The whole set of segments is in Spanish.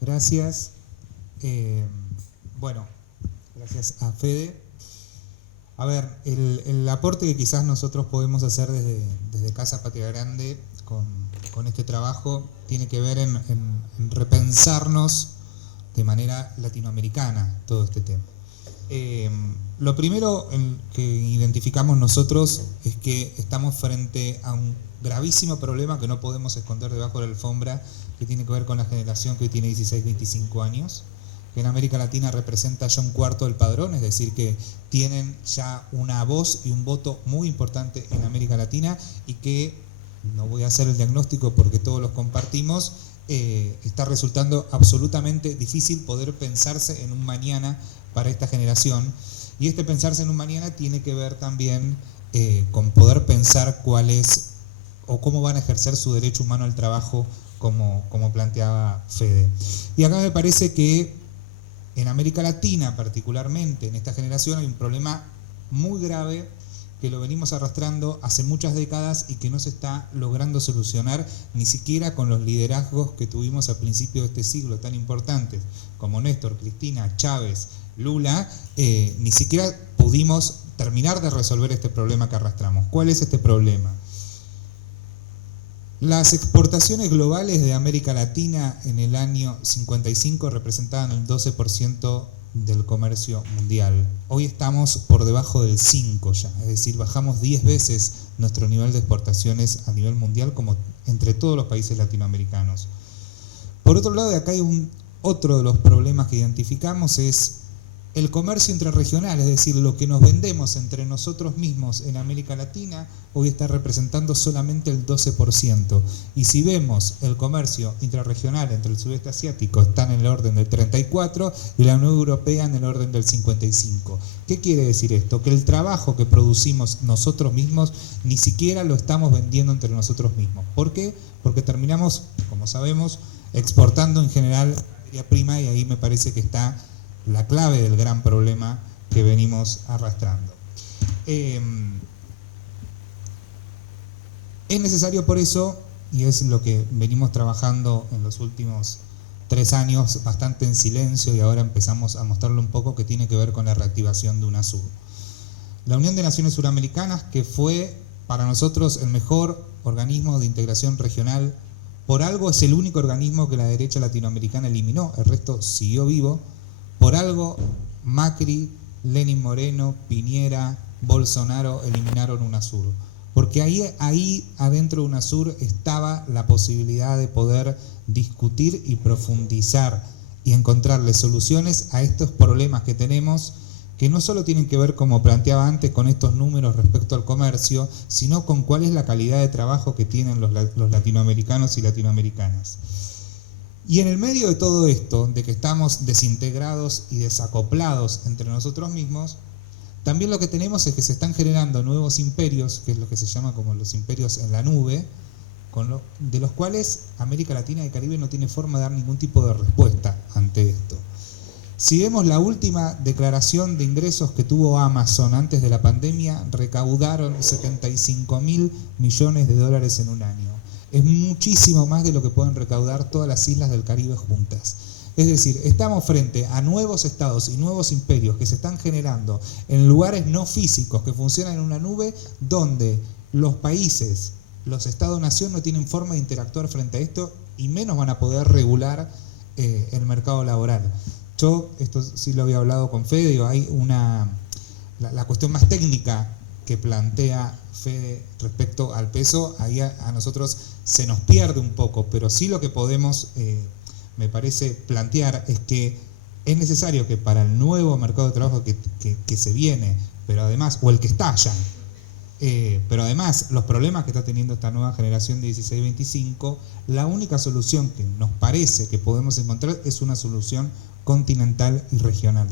Gracias. Eh, bueno, gracias a Fede. A ver, el aporte que quizás nosotros podemos hacer desde Casa Patria Grande con este trabajo tiene que ver en repensarnos de manera latinoamericana todo este tema. Eh, lo primero que identificamos nosotros es que estamos frente a un gravísimo problema que no podemos esconder debajo de la alfombra, que tiene que ver con la generación que hoy tiene 16-25 años, que en América Latina representa ya un cuarto del padrón, es decir, que tienen ya una voz y un voto muy importante en América Latina y que, no voy a hacer el diagnóstico porque todos los compartimos, está resultando absolutamente difícil poder pensarse en un mañana para esta generación, y este pensarse en un mañana tiene que ver también con poder pensar cuál es o cómo van a ejercer su derecho humano al trabajo, como planteaba Fede. Y acá me parece que en América Latina particularmente, en esta generación, hay un problema muy grave que lo venimos arrastrando hace muchas décadas y que no se está logrando solucionar ni siquiera con los liderazgos que tuvimos a principios de este siglo tan importantes como Néstor, Cristina, Chávez, Lula. Ni siquiera pudimos terminar de resolver este problema que arrastramos. ¿Cuál es este problema? Las exportaciones globales de América Latina en el año 55 representaban el 12% del comercio mundial. Hoy estamos por debajo del 5 ya, es decir, bajamos 10 veces nuestro nivel de exportaciones a nivel mundial como entre todos los países latinoamericanos. Por otro lado, de acá hay otro de los problemas que identificamos es el comercio intrarregional, es decir, lo que nos vendemos entre nosotros mismos en América Latina, hoy está representando solamente el 12%. Y si vemos el comercio intrarregional entre el sudeste asiático, está en el orden del 34% y la Unión Europea en el orden del 55%. ¿Qué quiere decir esto? Que el trabajo que producimos nosotros mismos ni siquiera lo estamos vendiendo entre nosotros mismos. ¿Por qué? Porque terminamos, como sabemos, exportando en general materia prima, y ahí me parece que está la clave del gran problema que venimos arrastrando. Es necesario por eso, y es lo que venimos trabajando en los últimos 3 años, bastante en silencio, y ahora empezamos a mostrarlo un poco, que tiene que ver con la reactivación de UNASUR. La Unión de Naciones Suramericanas, que fue para nosotros el mejor organismo de integración regional, por algo es el único organismo que la derecha latinoamericana eliminó, el resto siguió vivo. Por algo Macri, Lenín Moreno, Piñera, Bolsonaro eliminaron UNASUR. Porque ahí adentro de UNASUR estaba la posibilidad de poder discutir y profundizar y encontrarle soluciones a estos problemas que tenemos, que no solo tienen que ver, como planteaba antes, con estos números respecto al comercio, sino con cuál es la calidad de trabajo que tienen los latinoamericanos y latinoamericanas. Y en el medio de todo esto, de que estamos desintegrados y desacoplados entre nosotros mismos, también lo que tenemos es que se están generando nuevos imperios, que es lo que se llama como los imperios en la nube, de los cuales América Latina y el Caribe no tiene forma de dar ningún tipo de respuesta ante esto. Si vemos la última declaración de ingresos que tuvo Amazon antes de la pandemia, recaudaron 75.000 millones de dólares en un año. Es muchísimo más de lo que pueden recaudar todas las islas del Caribe juntas. Es decir, estamos frente a nuevos estados y nuevos imperios que se están generando en lugares no físicos, que funcionan en una nube, donde los países, los estados-nación, no tienen forma de interactuar frente a esto, y menos van a poder regular el mercado laboral. Yo, esto sí lo había hablado con Fede, digo, hay la cuestión más técnica que plantea Fede respecto al peso, ahí a nosotros se nos pierde un poco, pero sí lo que podemos, me parece, plantear es que es necesario que para el nuevo mercado de trabajo que se viene, pero además, o el que está ya, pero además los problemas que está teniendo esta nueva generación de 16-25, la única solución que nos parece que podemos encontrar es una solución continental y regional,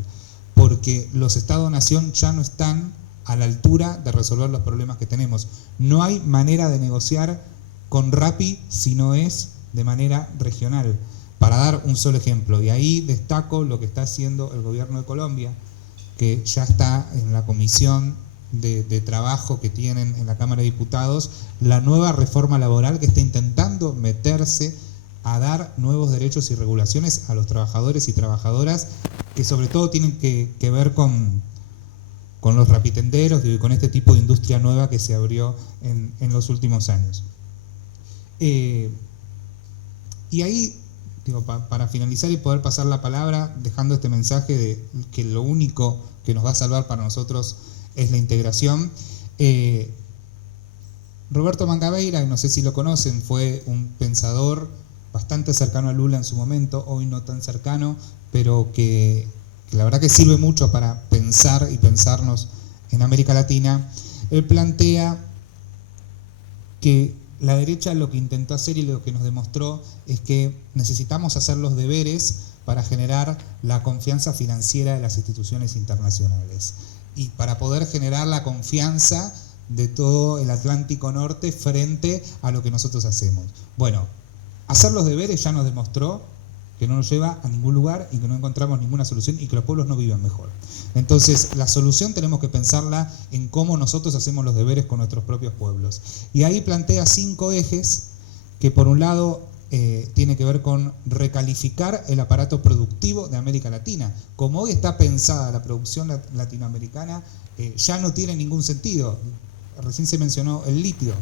porque los estados-nación ya no están a la altura de resolver los problemas que tenemos. No hay manera de negociar con Rappi si no es de manera regional. Para dar un solo ejemplo, y ahí destaco lo que está haciendo el gobierno de Colombia, que ya está en la comisión de trabajo que tienen en la Cámara de Diputados, la nueva reforma laboral que está intentando meterse a dar nuevos derechos y regulaciones a los trabajadores y trabajadoras que sobre todo tienen que ver con los rapitenderos y con este tipo de industria nueva que se abrió en los últimos años. Y ahí, digo, para finalizar y poder pasar la palabra, dejando este mensaje de que lo único que nos va a salvar para nosotros es la integración. Roberto Mangabeira, no sé si lo conocen, fue un pensador bastante cercano a Lula en su momento, hoy no tan cercano, pero que la verdad que sirve mucho para pensar y pensarnos en América Latina. Él plantea que la derecha lo que intentó hacer y lo que nos demostró es que necesitamos hacer los deberes para generar la confianza financiera de las instituciones internacionales y para poder generar la confianza de todo el Atlántico Norte frente a lo que nosotros hacemos. Bueno, hacer los deberes ya nos demostró que no nos lleva a ningún lugar y que no encontramos ninguna solución y que los pueblos no viven mejor. Entonces, la solución tenemos que pensarla en cómo nosotros hacemos los deberes con nuestros propios pueblos. Y ahí plantea 5 ejes que, por un lado, tiene que ver con recalificar el aparato productivo de América Latina. Como hoy está pensada la producción latinoamericana, ya no tiene ningún sentido. Recién se mencionó el litio.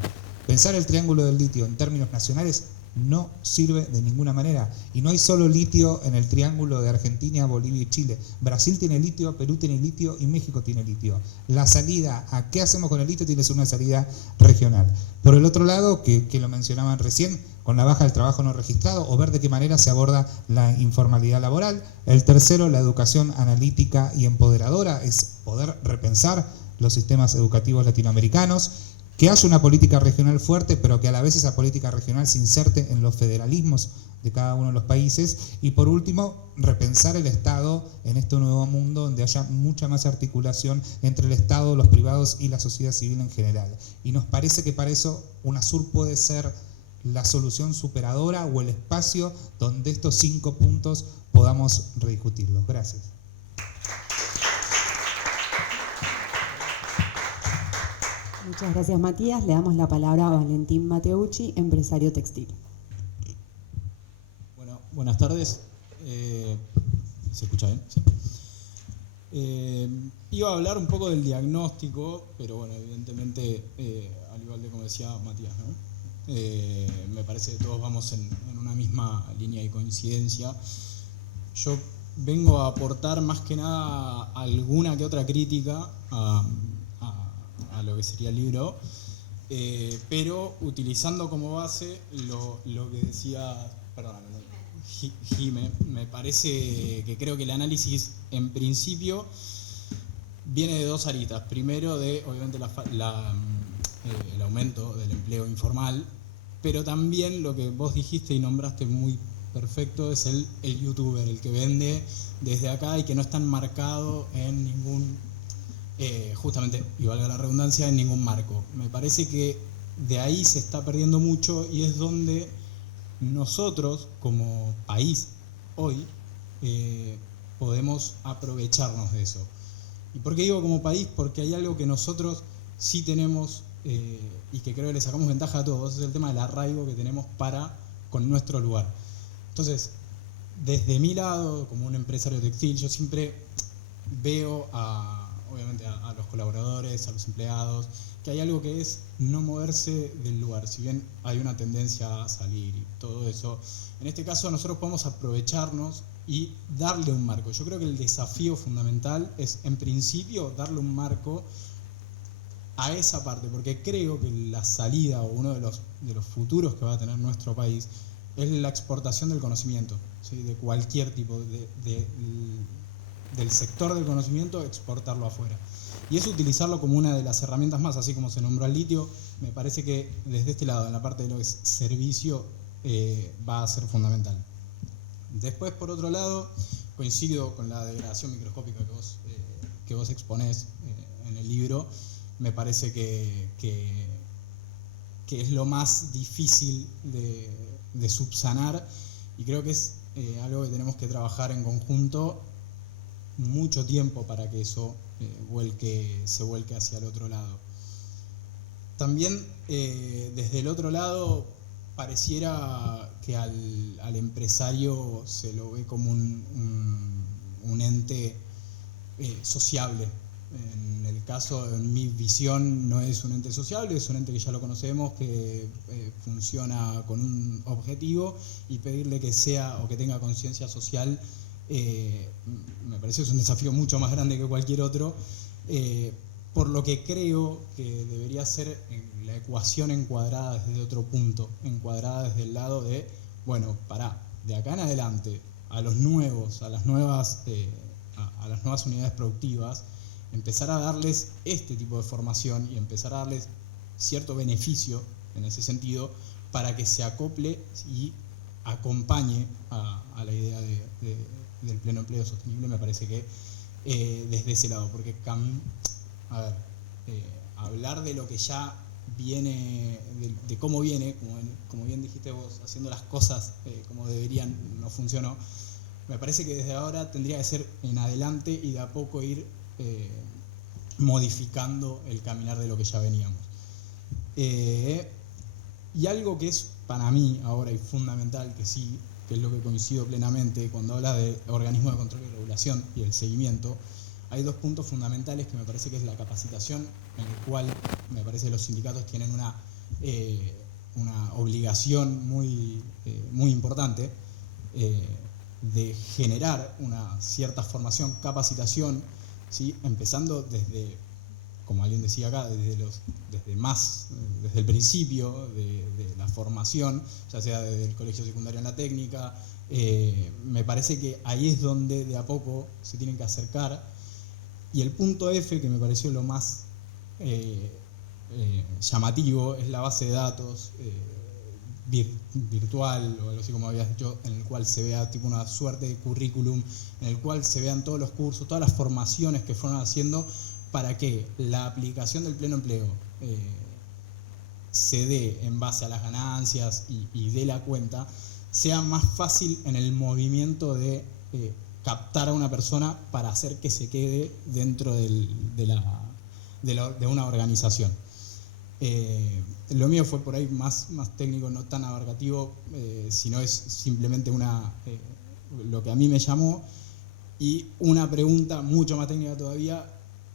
Pensar el triángulo del litio en términos nacionales no sirve de ninguna manera. Y no hay solo litio en el triángulo de Argentina, Bolivia y Chile. Brasil tiene litio, Perú tiene litio y México tiene litio. La salida a qué hacemos con el litio tiene que ser una salida regional. Por el otro lado, que lo mencionaban recién, con la baja del trabajo no registrado, o ver de qué manera se aborda la informalidad laboral. El tercero, la educación analítica y empoderadora, es poder repensar los sistemas educativos latinoamericanos, que haya una política regional fuerte, pero que a la vez esa política regional se inserte en los federalismos de cada uno de los países. Y por último, repensar el Estado en este nuevo mundo donde haya mucha más articulación entre el Estado, los privados y la sociedad civil en general. Y nos parece que para eso UNASUR puede ser la solución superadora o el espacio donde estos 5 puntos podamos rediscutirlos. Gracias. Muchas gracias, Matías. Le damos la palabra a Valentín Mateucci, empresario textil. Bueno, buenas tardes. ¿Se escucha bien? Sí. Iba a hablar un poco del diagnóstico, pero bueno, evidentemente, al igual de como decía Matías, ¿no? Me parece que todos vamos en una misma línea de coincidencia. Yo vengo a aportar más que nada alguna que otra crítica a lo que sería el libro, pero utilizando como base lo que decía, Jime. Me parece que creo que el análisis en principio viene de 2 aristas. Primero de, obviamente, el aumento del empleo informal, pero también lo que vos dijiste y nombraste muy perfecto es el youtuber, el que vende desde acá y que no está enmarcado en ningún, justamente, y valga la redundancia, en ningún marco. Me parece que de ahí se está perdiendo mucho y es donde nosotros como país hoy podemos aprovecharnos de eso. ¿Y por qué digo como país? Porque hay algo que nosotros sí tenemos y que creo que le sacamos ventaja a todos, es el tema del arraigo que tenemos con nuestro lugar. Entonces, desde mi lado, como un empresario textil, yo siempre veo obviamente a los colaboradores, a los empleados, que hay algo que es no moverse del lugar, si bien hay una tendencia a salir y todo eso. En este caso nosotros podemos aprovecharnos y darle un marco. Yo creo que el desafío fundamental es, en principio, darle un marco a esa parte, porque creo que la salida o uno de los futuros que va a tener nuestro país es la exportación del conocimiento, ¿sí? De cualquier tipo, del sector del conocimiento, exportarlo afuera. Y es utilizarlo como una de las herramientas más, así como se nombró el litio. Me parece que desde este lado, en la parte de lo que es servicio, va a ser fundamental. Después, por otro lado, coincido con la degradación microscópica que vos exponés en el libro. Me parece que es lo más difícil de subsanar, y creo que es algo que tenemos que trabajar en conjunto mucho tiempo para que eso se vuelque hacia el otro lado. También desde el otro lado pareciera que al empresario se lo ve como un ente sociable. En el caso, en mi visión, no es un ente sociable, es un ente que ya lo conocemos, que funciona con un objetivo, y pedirle que sea o que tenga conciencia social me parece que es un desafío mucho más grande que cualquier otro, por lo que creo que debería ser la ecuación encuadrada desde otro punto, encuadrada desde el lado de, bueno, de acá en adelante, a los nuevos, a las nuevas unidades productivas, empezar a darles este tipo de formación y empezar a darles cierto beneficio en ese sentido para que se acople y acompañe a la idea del pleno empleo sostenible. Me parece que desde ese lado, porque hablar de lo que ya viene, de cómo viene, como bien dijiste vos, haciendo las cosas como deberían, no funcionó. Me parece que desde ahora tendría que ser en adelante y de a poco ir modificando el caminar de lo que ya veníamos. Y algo que es para mí ahora y fundamental, que es lo que coincido plenamente cuando habla de organismos de control y regulación y el seguimiento, hay dos puntos fundamentales que me parece que es la capacitación, en el cual me parece que los sindicatos tienen una obligación muy importante de generar una cierta formación, capacitación, ¿sí? Empezando desde, como alguien decía acá, desde el principio de la formación, ya sea desde el colegio secundario en la técnica. Me parece que ahí es donde de a poco se tienen que acercar. Y el punto F, que me pareció lo más llamativo, es la base de datos virtual, o algo así como habías dicho, en el cual se vea tipo una suerte de currículum, en el cual se vean todos los cursos, todas las formaciones que fueron haciendo, para que la aplicación del pleno empleo se dé en base a las ganancias y de la cuenta, sea más fácil en el movimiento de captar a una persona para hacer que se quede dentro de una organización. Lo mío fue por ahí más técnico, no tan abarcativo, sino es simplemente lo que a mí me llamó. Y una pregunta mucho más técnica todavía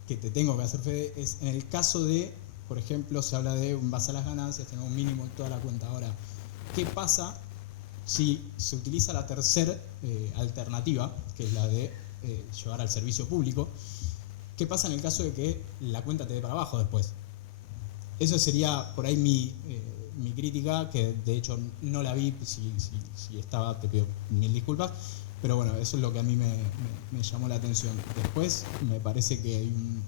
que te tengo que hacer, Fede, es en el caso de, por ejemplo, se habla de en base a las ganancias, tenemos un mínimo en toda la cuenta. Ahora, ¿qué pasa si se utiliza la tercera alternativa, que es la de llevar al servicio público? ¿Qué pasa en el caso de que la cuenta te dé para abajo después? Eso sería por ahí mi crítica, que de hecho no la vi, si estaba te pido mil disculpas, pero bueno, eso es lo que a mí me llamó la atención. Después me parece que hay un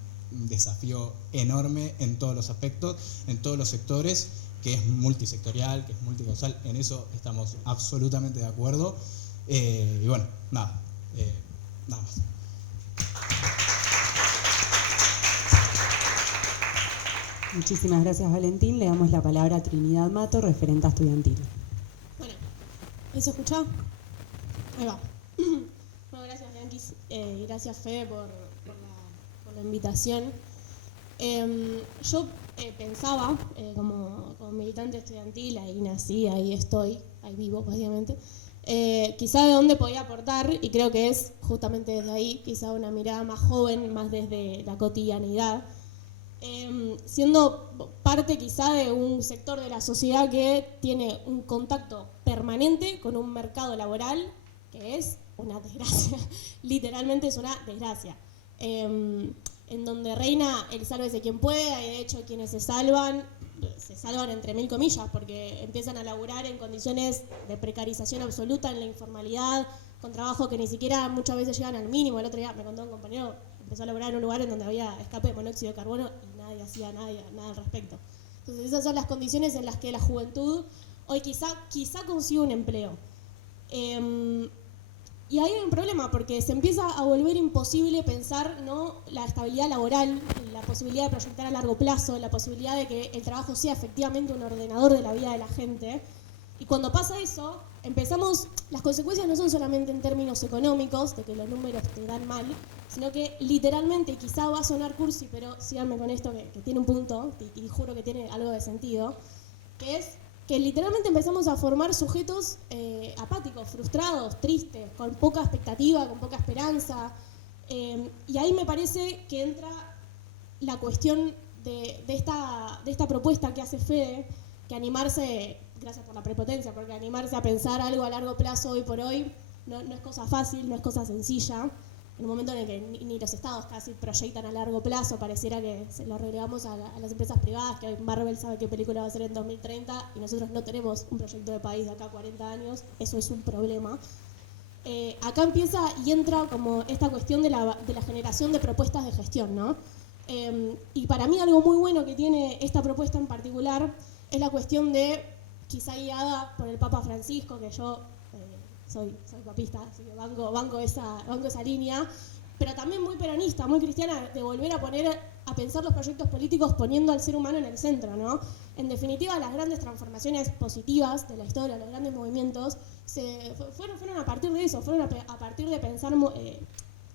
desafío enorme en todos los aspectos, en todos los sectores, que es multisectorial, que es multicausal. En eso estamos absolutamente de acuerdo. Y bueno, nada más. Muchísimas gracias, Valentín. Le damos la palabra a Trinidad Mato, referenta estudiantil. Bueno, ¿ahí se escucha? Ahí va. Bueno, gracias, Bianquis, y gracias, Fede, por la invitación. Yo pensaba, como militante estudiantil, ahí nací, ahí estoy, ahí vivo, básicamente, quizá de dónde podía aportar, y creo que es justamente desde ahí, quizá una mirada más joven, más desde la cotidianidad, siendo parte quizá de un sector de la sociedad que tiene un contacto permanente con un mercado laboral que es una desgracia, literalmente es una desgracia, en donde reina el sálvese quien pueda, y de hecho quienes se salvan entre mil comillas, porque empiezan a laburar en condiciones de precarización absoluta, en la informalidad, con trabajo que ni siquiera muchas veces llegan al mínimo. El otro día me contó un compañero, empezó a laburar en un lugar en donde había escape de monóxido de carbono y nadie hacía nada al respecto. Entonces esas son las condiciones en las que la juventud hoy quizá consigue un empleo. Y ahí hay un problema, porque se empieza a volver imposible pensar, ¿no?, la estabilidad laboral, la posibilidad de proyectar a largo plazo, la posibilidad de que el trabajo sea efectivamente un ordenador de la vida de la gente. Y cuando pasa eso, las consecuencias no son solamente en términos económicos, de que los números te dan mal, sino que literalmente, quizá va a sonar cursi, pero síganme con esto que tiene un punto, y juro que tiene algo de sentido, que es que literalmente empezamos a formar sujetos apáticos, frustrados, tristes, con poca expectativa, con poca esperanza. Y ahí me parece que entra la cuestión de esta propuesta que hace Fede, que animarse, gracias por la prepotencia, porque animarse a pensar algo a largo plazo hoy por hoy no es cosa fácil, no es cosa sencilla. En un momento en el que ni los estados casi proyectan a largo plazo, pareciera que se lo relegamos a las empresas privadas, que hoy Marvel sabe qué película va a hacer en 2030 y nosotros no tenemos un proyecto de país de acá a 40 años, eso es un problema. Acá empieza y entra como esta cuestión de la generación de propuestas de gestión, ¿no? Y para mí algo muy bueno que tiene esta propuesta en particular es la cuestión de, quizá guiada por el Papa Francisco, que yo soy papista, así que banco esa línea, pero también muy peronista, muy cristiana, de volver a pensar los proyectos políticos poniendo al ser humano en el centro, ¿no? En definitiva, las grandes transformaciones positivas de la historia, los grandes movimientos, fueron a partir de eso, fueron a partir de pensar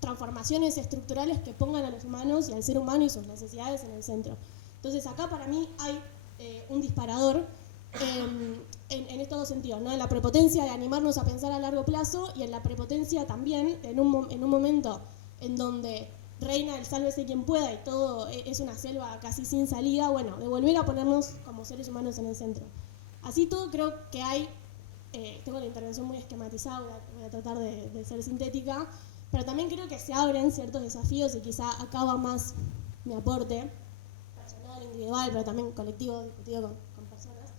transformaciones estructurales que pongan a los humanos y al ser humano y sus necesidades en el centro. Entonces acá para mí hay un disparador en estos dos sentidos, ¿no? En la prepotencia de animarnos a pensar a largo plazo y en la prepotencia también en un momento en donde reina el sálvese quien pueda y todo es una selva casi sin salida, bueno, de volver a ponernos como seres humanos en el centro. Así todo creo que hay, tengo la intervención muy esquematizada, voy a tratar de ser sintética, pero también creo que se abren ciertos desafíos y quizá acá va más mi aporte, personal, individual, pero también colectivo, discutido con personas,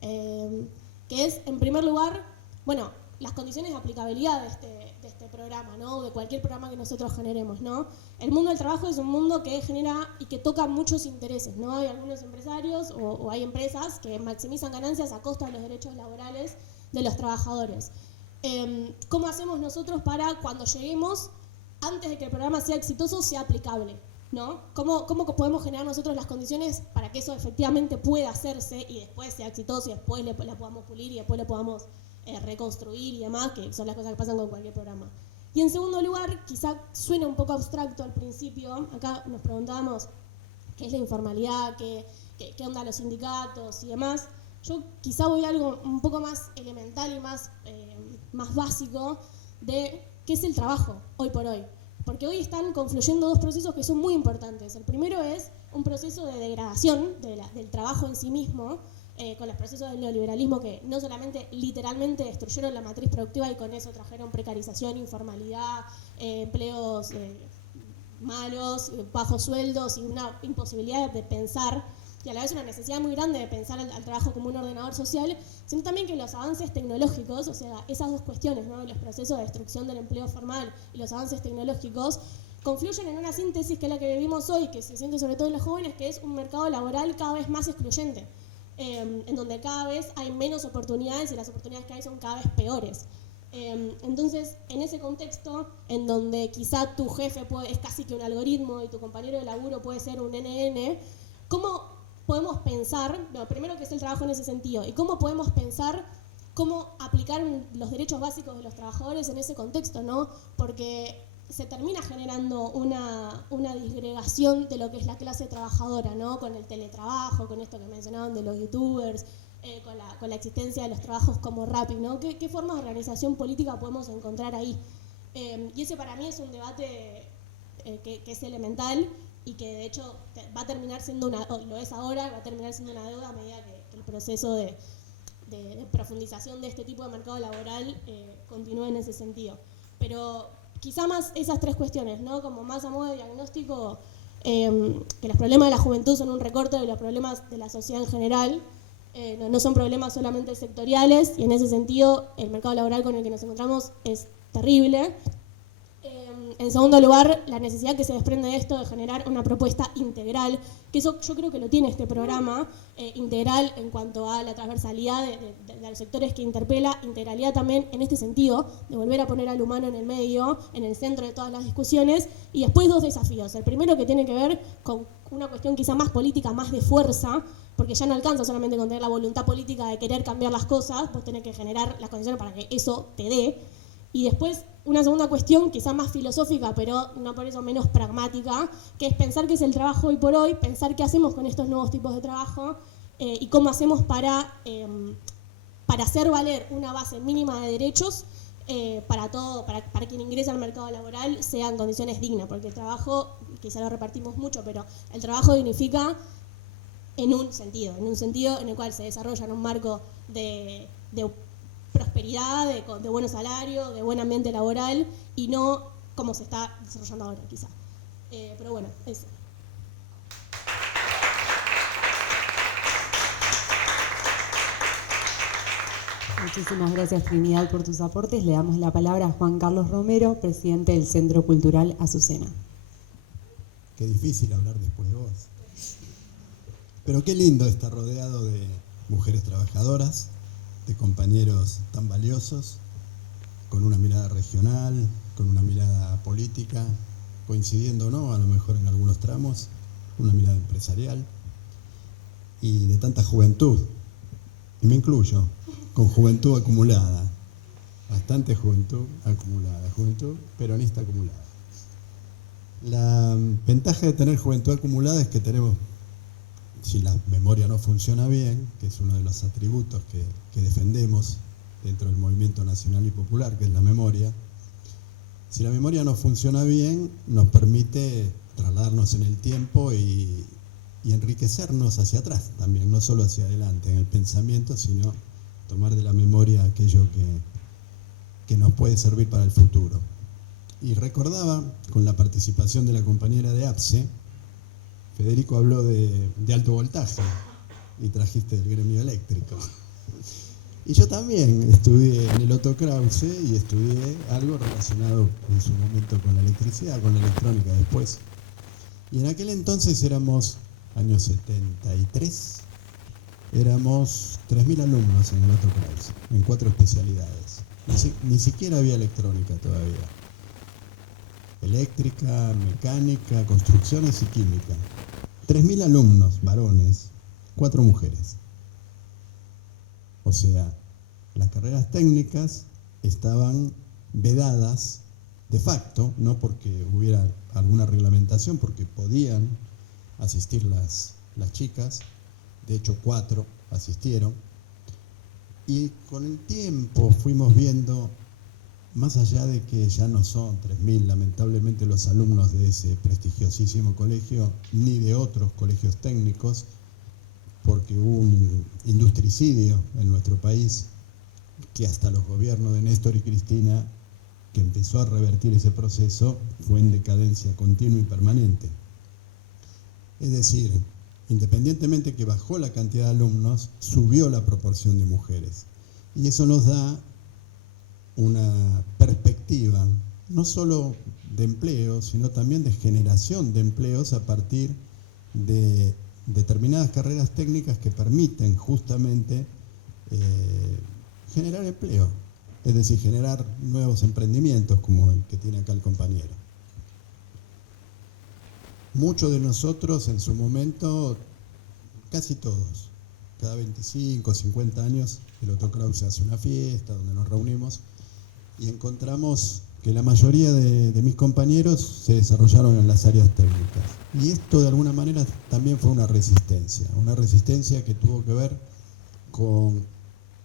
que es, en primer lugar, bueno, las condiciones de aplicabilidad de este programa, ¿no? De cualquier programa que nosotros generemos, ¿no? El mundo del trabajo es un mundo que genera y que toca muchos intereses, ¿no? Hay algunos empresarios o hay empresas que maximizan ganancias a costa de los derechos laborales de los trabajadores. ¿Cómo hacemos nosotros para, cuando lleguemos, antes de que el programa sea exitoso, sea aplicable, ¿no? ¿Cómo podemos generar nosotros las condiciones para que eso efectivamente pueda hacerse y después sea exitoso y después la podamos pulir y después lo podamos reconstruir y demás, que son las cosas que pasan con cualquier programa? Y en segundo lugar, quizá suena un poco abstracto al principio, acá nos preguntábamos qué es la informalidad, qué onda los sindicatos y demás. Yo quizá voy a algo un poco más elemental y más básico de qué es el trabajo hoy por hoy. Porque hoy están confluyendo dos procesos que son muy importantes. El primero es un proceso de degradación del trabajo en sí mismo, con los procesos del neoliberalismo que no solamente literalmente destruyeron la matriz productiva y con eso trajeron precarización, informalidad, empleos malos, bajos sueldos y una imposibilidad de pensar, y a la vez una necesidad muy grande de pensar al trabajo como un ordenador social, sino también que los avances tecnológicos, o sea, esas dos cuestiones, ¿no? Los procesos de destrucción del empleo formal y los avances tecnológicos, confluyen en una síntesis que es la que vivimos hoy, que se siente sobre todo en los jóvenes, que es un mercado laboral cada vez más excluyente, en donde cada vez hay menos oportunidades y las oportunidades que hay son cada vez peores. Entonces, en ese contexto, en donde quizá tu jefe es casi que un algoritmo y tu compañero de laburo puede ser un NN, ¿cómo podemos pensar, primero qué es el trabajo en ese sentido, y cómo podemos pensar cómo aplicar los derechos básicos de los trabajadores en ese contexto, ¿no? Porque se termina generando una disgregación de lo que es la clase trabajadora, ¿no? Con el teletrabajo, con esto que mencionaban de los youtubers, con la existencia de los trabajos como Rappi, ¿no? ¿Qué formas de organización política podemos encontrar ahí? Y ese para mí es un debate que es elemental y que de hecho va a terminar siendo lo es ahora, va a terminar siendo una deuda a medida que el proceso de profundización de este tipo de mercado laboral continúe en ese sentido. Pero quizá más esas tres cuestiones, ¿no? Como más a modo de diagnóstico, que los problemas de la juventud son un recorte de los problemas de la sociedad en general, no son problemas solamente sectoriales, y en ese sentido el mercado laboral con el que nos encontramos es terrible. En segundo lugar, la necesidad que se desprende de esto de generar una propuesta integral, que eso yo creo que lo tiene este programa, integral en cuanto a la transversalidad de los sectores que interpela, integralidad también en este sentido, de volver a poner al humano en el medio, en el centro de todas las discusiones, y después dos desafíos. El primero que tiene que ver con una cuestión quizá más política, más de fuerza, porque ya no alcanza solamente con tener la voluntad política de querer cambiar las cosas, vos tenés que generar las condiciones para que eso te dé. Y después una segunda cuestión, quizá más filosófica, pero no por eso menos pragmática, que es pensar qué es el trabajo hoy por hoy, pensar qué hacemos con estos nuevos tipos de trabajo, y cómo hacemos para hacer valer una base mínima de derechos para quien ingresa al mercado laboral sea en condiciones dignas, porque el trabajo, quizá lo repartimos mucho, pero el trabajo dignifica en un sentido en el cual se desarrolla en un marco de prosperidad, de buenos salarios, de buen ambiente laboral, y no como se está desarrollando ahora, quizá. Pero bueno, eso. Muchísimas gracias, Trinidad, por tus aportes. Le damos la palabra a Juan Carlos Romero, presidente del Centro Cultural Azucena. Qué difícil hablar después de vos. Pero qué lindo estar rodeado de mujeres trabajadoras, de compañeros tan valiosos, con una mirada regional, con una mirada política, coincidiendo o no, a lo mejor en algunos tramos, una mirada empresarial, y de tanta juventud, y me incluyo, con juventud acumulada, bastante juventud acumulada, juventud peronista acumulada. La ventaja de tener juventud acumulada es que tenemos, si la memoria no funciona bien, que es uno de los atributos que defendemos dentro del movimiento nacional y popular, que es la memoria, si la memoria no funciona bien, nos permite trasladarnos en el tiempo y enriquecernos hacia atrás también, no solo hacia adelante en el pensamiento, sino tomar de la memoria aquello que nos puede servir para el futuro. Y recordaba, con la participación de la compañera de APSE, Federico habló de alto voltaje y trajiste el gremio eléctrico. Y yo también estudié en el Otto Krause y estudié algo relacionado en su momento con la electricidad, con la electrónica después. Y en aquel entonces éramos, año 73, éramos 3.000 alumnos en el Otto Krause, en 4 especialidades. Ni siquiera había electrónica todavía. Eléctrica, mecánica, construcciones y química. 3.000 alumnos, varones, 4 mujeres. O sea, las carreras técnicas estaban vedadas de facto, no porque hubiera alguna reglamentación, porque podían asistir las chicas, de hecho 4 asistieron, y con el tiempo fuimos viendo, más allá de que ya no son 3.000 lamentablemente los alumnos de ese prestigiosísimo colegio, ni de otros colegios técnicos, porque hubo un industricidio en nuestro país, que hasta los gobiernos de Néstor y Cristina, que empezó a revertir ese proceso, fue en decadencia continua y permanente. Es decir, independientemente que bajó la cantidad de alumnos, subió la proporción de mujeres. Y eso nos da una perspectiva, no solo de empleo, sino también de generación de empleos a partir de determinadas carreras técnicas que permiten justamente generar empleo, es decir, generar nuevos emprendimientos como el que tiene acá el compañero. Muchos de nosotros en su momento, casi todos, cada 25 o 50 años, el Otto Krause hace una fiesta donde nos reunimos y encontramos que la mayoría de mis compañeros se desarrollaron en las áreas técnicas. Y esto de alguna manera también fue una resistencia que tuvo que ver con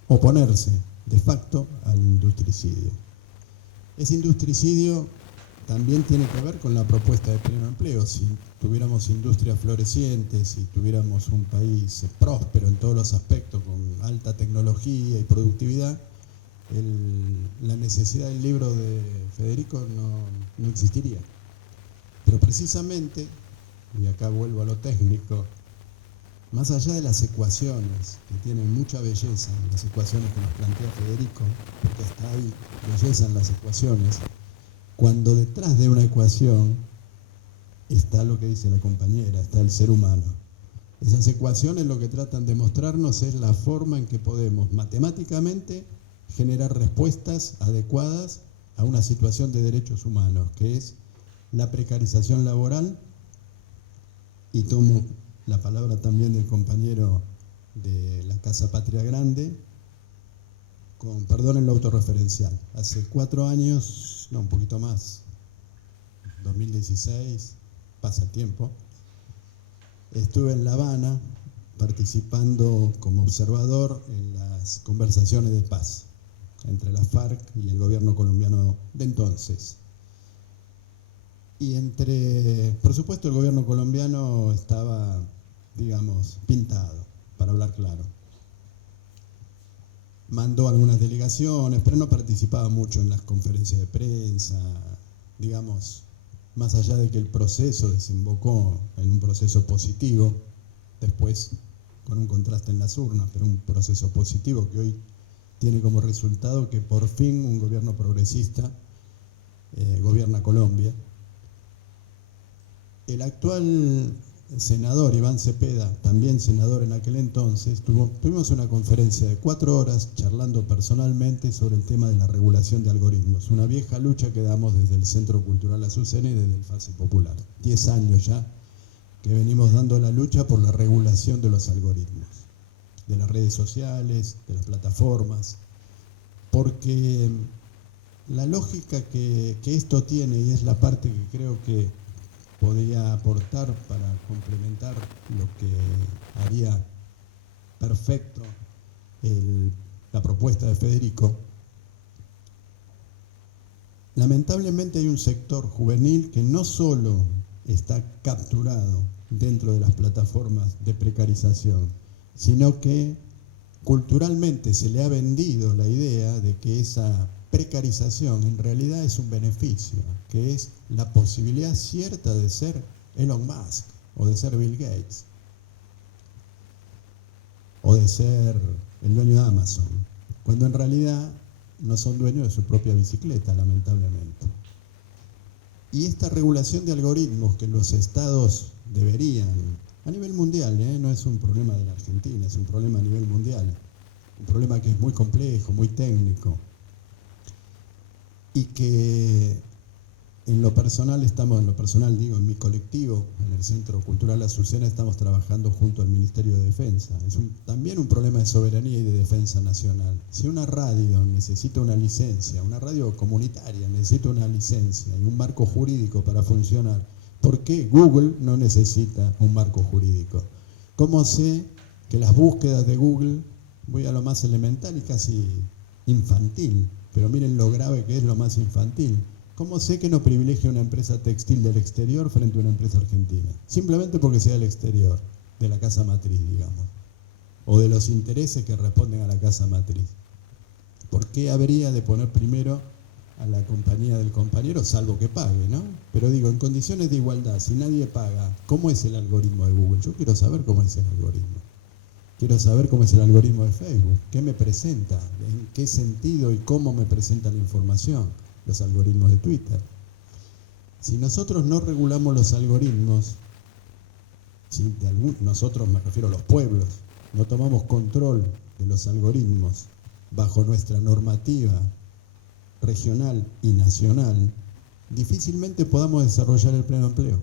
oponerse de facto al industricidio. Ese industricidio también tiene que ver con la propuesta de pleno empleo. Si tuviéramos industrias florecientes, si tuviéramos un país próspero en todos los aspectos, con alta tecnología y productividad, la necesidad del libro de Federico no existiría. Pero precisamente, y acá vuelvo a lo técnico, más allá de las ecuaciones, que tienen mucha belleza, las ecuaciones que nos plantea Federico, porque hasta hay belleza en las ecuaciones, cuando detrás de una ecuación está lo que dice la compañera, está el ser humano. Esas ecuaciones lo que tratan de mostrarnos es la forma en que podemos matemáticamente generar respuestas adecuadas a una situación de derechos humanos, que es la precarización laboral, y tomo la palabra también del compañero de la Casa Patria Grande, con perdón en lo autorreferencial. Hace 4 años, no, un poquito más, 2016, pasa el tiempo, estuve en La Habana participando como observador en las conversaciones de paz entre la FARC y el gobierno colombiano de entonces. Y por supuesto, el gobierno colombiano estaba, digamos, pintado, para hablar claro. Mandó algunas delegaciones, pero no participaba mucho en las conferencias de prensa, digamos, más allá de que el proceso desembocó en un proceso positivo, después con un contraste en las urnas, pero un proceso positivo que hoy tiene como resultado que por fin un gobierno progresista gobierna Colombia. El actual senador Iván Cepeda, también senador en aquel entonces, tuvimos una conferencia de 4 horas charlando personalmente sobre el tema de la regulación de algoritmos, una vieja lucha que damos desde el Centro Cultural Azucena y desde el Fase Popular. 10 años ya que venimos dando la lucha por la regulación de los algoritmos, de las redes sociales, de las plataformas, porque la lógica que esto tiene, y es la parte que creo que podría aportar para complementar lo que haría perfecto la propuesta de Federico. Lamentablemente hay un sector juvenil que no solo está capturado dentro de las plataformas de precarización, sino que culturalmente se le ha vendido la idea de que esa precarización en realidad es un beneficio, que es la posibilidad cierta de ser Elon Musk, o de ser Bill Gates, o de ser el dueño de Amazon, cuando en realidad no son dueños de su propia bicicleta, lamentablemente. Y esta regulación de algoritmos que los estados deberían, a nivel mundial, no es un problema de la Argentina, es un problema a nivel mundial, un problema que es muy complejo, muy técnico, y que en lo personal digo, en mi colectivo, en el Centro Cultural Azucena, estamos trabajando junto al Ministerio de Defensa. Es también un problema de soberanía y de defensa nacional. Si una radio necesita una licencia, una radio comunitaria necesita una licencia y un marco jurídico para funcionar, ¿por qué Google no necesita un marco jurídico? ¿Cómo sé que las búsquedas de Google, voy a lo más elemental y casi infantil, pero miren lo grave que es lo más infantil? ¿Cómo sé que no privilegia una empresa textil del exterior frente a una empresa argentina? Simplemente porque sea del exterior, de la casa matriz, digamos, o de los intereses que responden a la casa matriz. ¿Por qué habría de poner primero a la compañía del compañero, salvo que pague, ¿no? Pero digo, en condiciones de igualdad, si nadie paga, ¿cómo es el algoritmo de Google? Yo quiero saber cómo es el algoritmo. Quiero saber cómo es el algoritmo de Facebook, qué me presenta, en qué sentido y cómo me presenta la información, los algoritmos de Twitter. Si nosotros no regulamos los algoritmos, nosotros me refiero a los pueblos, no tomamos control de los algoritmos bajo nuestra normativa regional y nacional, difícilmente podamos desarrollar el pleno empleo.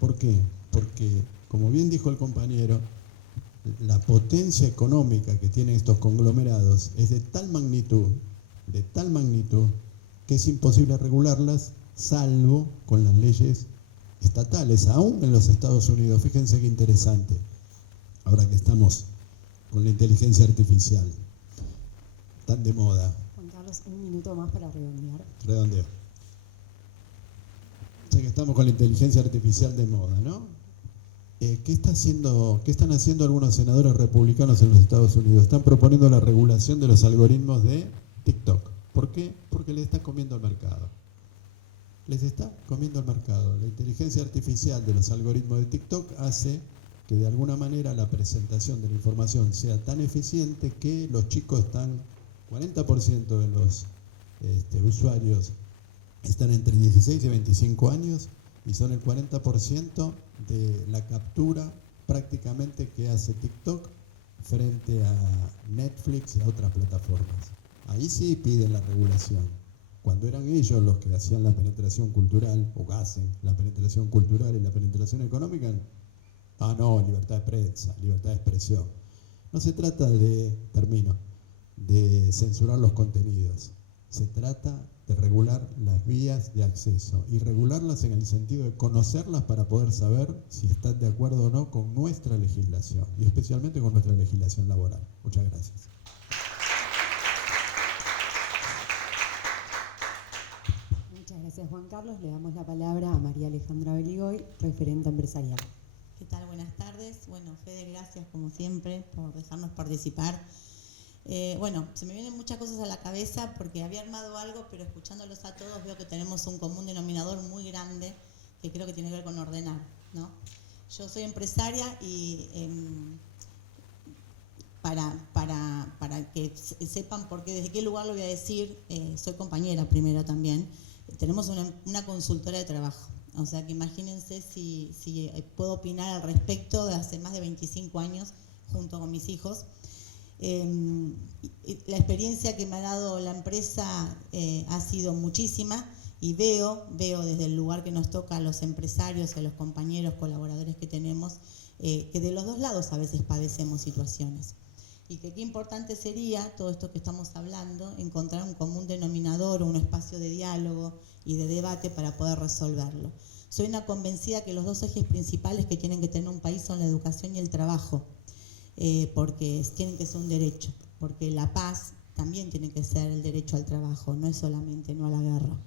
¿Por qué? Porque, como bien dijo el compañero, la potencia económica que tienen estos conglomerados es de tal magnitud, que es imposible regularlas, salvo con las leyes estatales, aún en los Estados Unidos. Fíjense qué interesante, ahora que estamos con la inteligencia artificial, tan de moda. Juan Carlos, un minuto más para redondear. Redondeo. Ya que estamos con la inteligencia artificial de moda, ¿no? ¿Qué están haciendo algunos senadores republicanos en los Estados Unidos? Están proponiendo la regulación de los algoritmos de TikTok. ¿Por qué? Porque les está comiendo el mercado. Les está comiendo el mercado. La inteligencia artificial de los algoritmos de TikTok hace que de alguna manera la presentación de la información sea tan eficiente que los chicos están, 40% de los usuarios están entre 16 y 25 años y son el 40% de la captura prácticamente que hace TikTok frente a Netflix y a otras plataformas. Ahí sí piden la regulación. Cuando eran ellos los que hacían la penetración cultural, o hacen la penetración cultural y la penetración económica, no, libertad de prensa, libertad de expresión. No se trata de censurar los contenidos, se trata de de regular las vías de acceso y regularlas en el sentido de conocerlas para poder saber si están de acuerdo o no con nuestra legislación y especialmente con nuestra legislación laboral. Muchas gracias. Muchas gracias, Juan Carlos. Le damos la palabra a María Alejandra Beligoy, referente empresarial. ¿Qué tal? Buenas tardes. Bueno, Fede, gracias como siempre por dejarnos participar. Bueno, se me vienen muchas cosas a la cabeza porque había armado algo, pero escuchándolos a todos veo que tenemos un común denominador muy grande que creo que tiene que ver con ordenar, ¿no? Yo soy empresaria y para que sepan por qué, desde qué lugar lo voy a decir, soy compañera primero también. Tenemos una consultora de trabajo, o sea que imagínense si puedo opinar al respecto de hace más de 25 años junto con mis hijos. La experiencia que me ha dado la empresa ha sido muchísima y veo desde el lugar que nos toca a los empresarios, a los compañeros, colaboradores que tenemos, que de los dos lados a veces padecemos situaciones. Y que qué importante sería todo esto que estamos hablando, encontrar un común denominador, un espacio de diálogo y de debate para poder resolverlo. Soy una convencida que los dos ejes principales que tienen que tener un país son la educación y el trabajo. Porque tienen que ser un derecho, porque la paz también tiene que ser el derecho al trabajo, no es solamente no a la guerra.